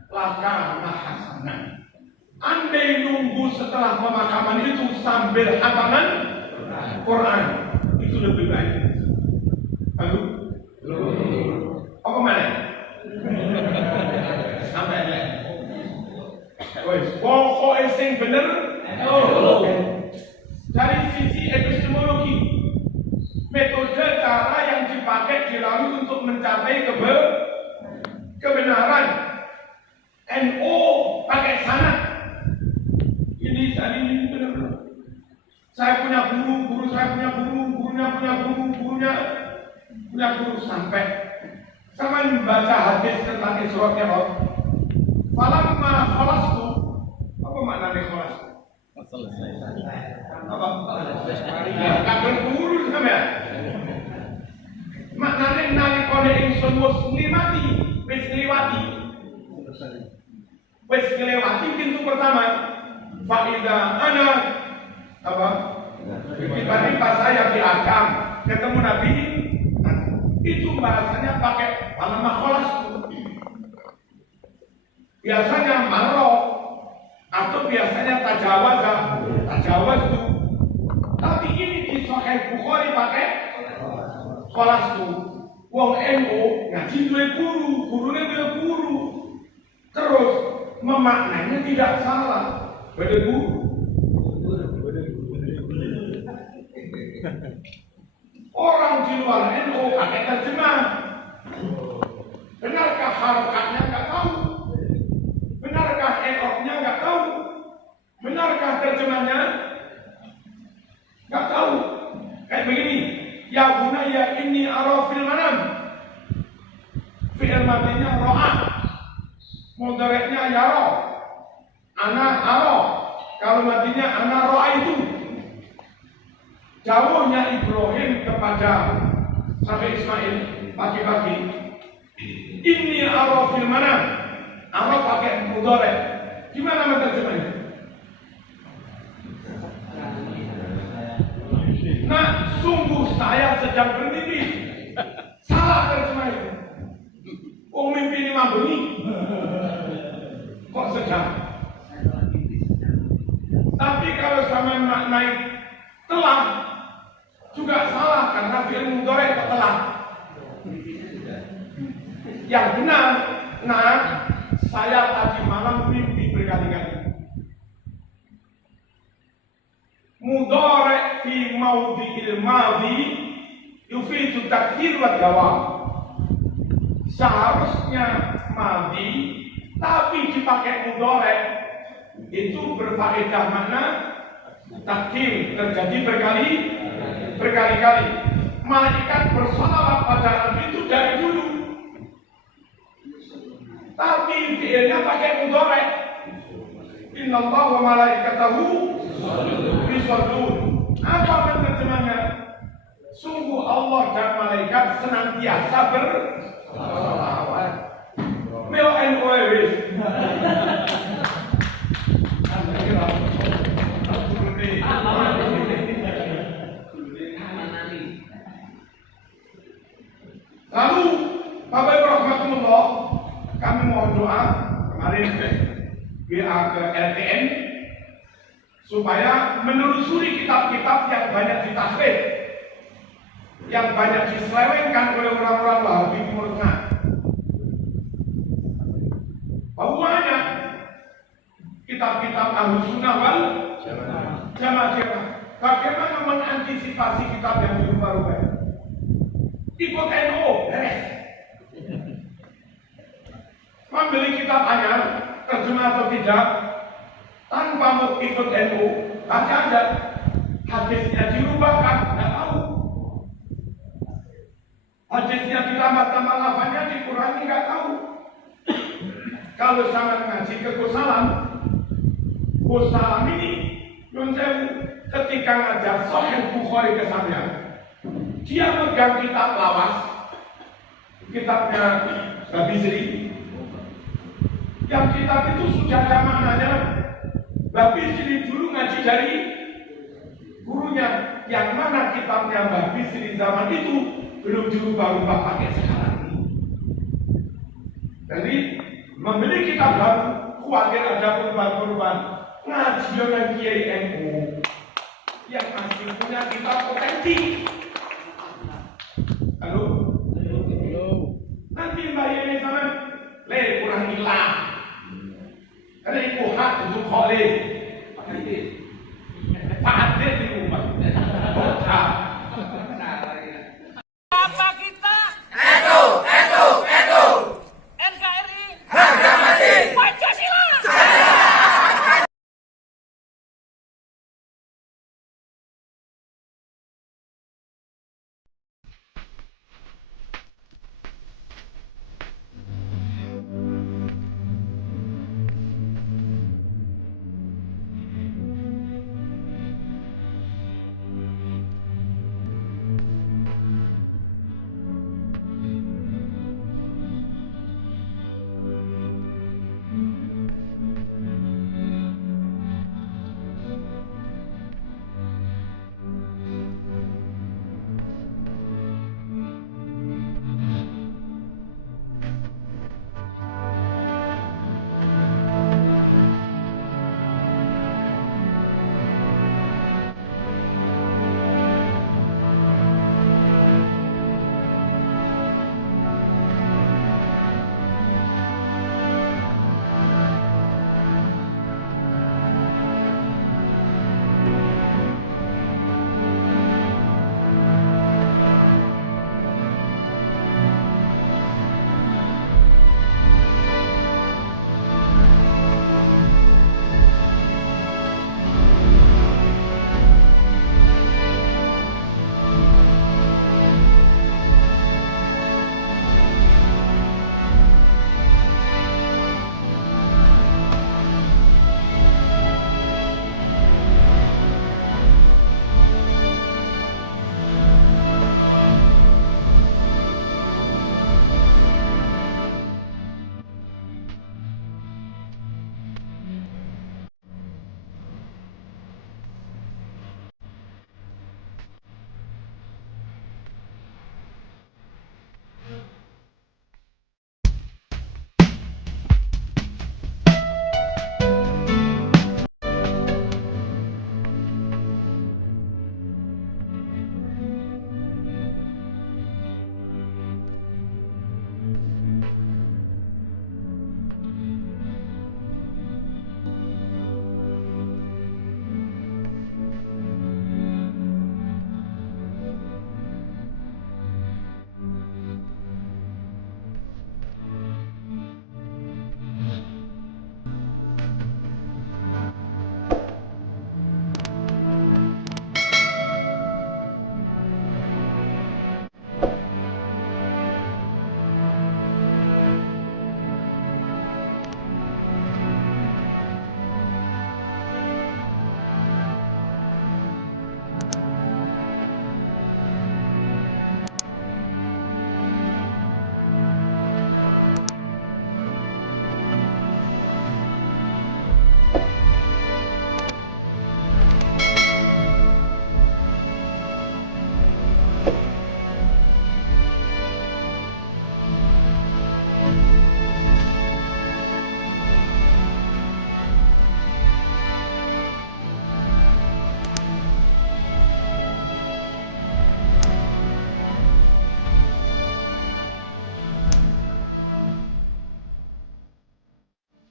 lakana hasanah. Andai nunggu setelah pemakaman itu sambil khataman Quran, itu lebih baik. Lalu? Apa mana? Sampai lah. Pokoknya sing bener. Dari sisi epistemologi, metode cara yang dipakai dilalui untuk mencapai kebenaran. NO pakai sanad. Ini benar-benar. Saya punya guru, saya punya guru, gurunya punya guru, gurunya punya guru sampai sama membaca hadis tentang Isra Mi'raj. Falamma khalastu, apa maknanya khalastu? Apa? Kabel guru sama ya? Maknanya nalikone ingsun wis ngliwati, wis ngliwati pintu pertama. Faida ana apa? Tiba-tiba saya di Adam ketemu Nabi. Itu bahasanya pakai falamma khalastu. Biasanya marro atau biasanya tajawaz itu. Tapi ini di Sahih Bukhari pakai khalastu. Wong NU ngaji duwe guru, gurune duwe guru. Terus memaknainya tidak salah. Beda guru. Orang di luar NU pakai terjemah. Benarkah harokatnya nggak tahu? Benarkah enoknya nggak tahu? Benarkah terjemahnya nggak tahu? Kayak begini, ya bunayya inni ara fil manam. Fi'il madinya ro'a, mudhari'nya yara, ana ara. Kalau madinya ana ro'a itu. Jawabnya Ibrahim kepada Nabi Ismail pagi-pagi, inni ara fil manam. Ara pakai mudhari'. Gimana menerjemahnya? Nah, sungguh saya sedang bermimpi. Salah terjemahnya. Oh, mimpi ini mabuni. Kok sedang? Tapi kalau sama maknai telah juga salah karena fi'il mudhari' telah. Yang benar, nah, saya tadi malam mimpi berkali-kali. Mudhari' fi maudhi'il madhi yufidu takthir wa dawam. Seharusnya madhi tapi dipakai mudhari' itu berfaedah makna takthir, terjadi berkali-kali. Malaikat bersalawat pada Nabi itu dari dulu. Tapi fi'ilnya pakai mudhari'. Innallaha wa malaikatahu yushollun. Apa menerjemahnya? Sungguh Allah dan malaikat senantiasa bersalawat. Meo and always. Lalu, Bapak Ibu rahmatullah, kami mohon doa kemarin WA ke LTN supaya menelusuri kitab-kitab yang banyak ditahrif, yang banyak diselewengkan oleh orang-orang Wahabi Timur Tengah. Banyak kitab-kitab Ahlus Sunnah wal Jamaah. Bagaimana mengantisipasi kitab yang dirubah-rubah? Ikut NU, beres. Membeli kitab anyar, terjemah atau tidak, tanpa mau ikut NU, baca aja. Hadisnya dirubahkan, nggak tahu. Hadisnya ditambah-tambah lafaznya dikurangi, nggak tahu. Kalau sama ngaji ke Gus Salam ini, Yun Sewu, ketika ngajar Sahih Bukhari ke saya, Dia megang kitab lawas, kitabnya Mbak Bisri. Yang kitab itu sudah ada maknanya. Mbak Bisri dulu ngaji dari gurunya, yang mana kitabnya Mbak Bisri zaman itu belum dirubah-rubah pakai sekarang ini. Jadi membeli kitab baru, khawatir ada perubahan-perubahan. Ngaji dengan Kiai NU yang masih punya kitab otentik.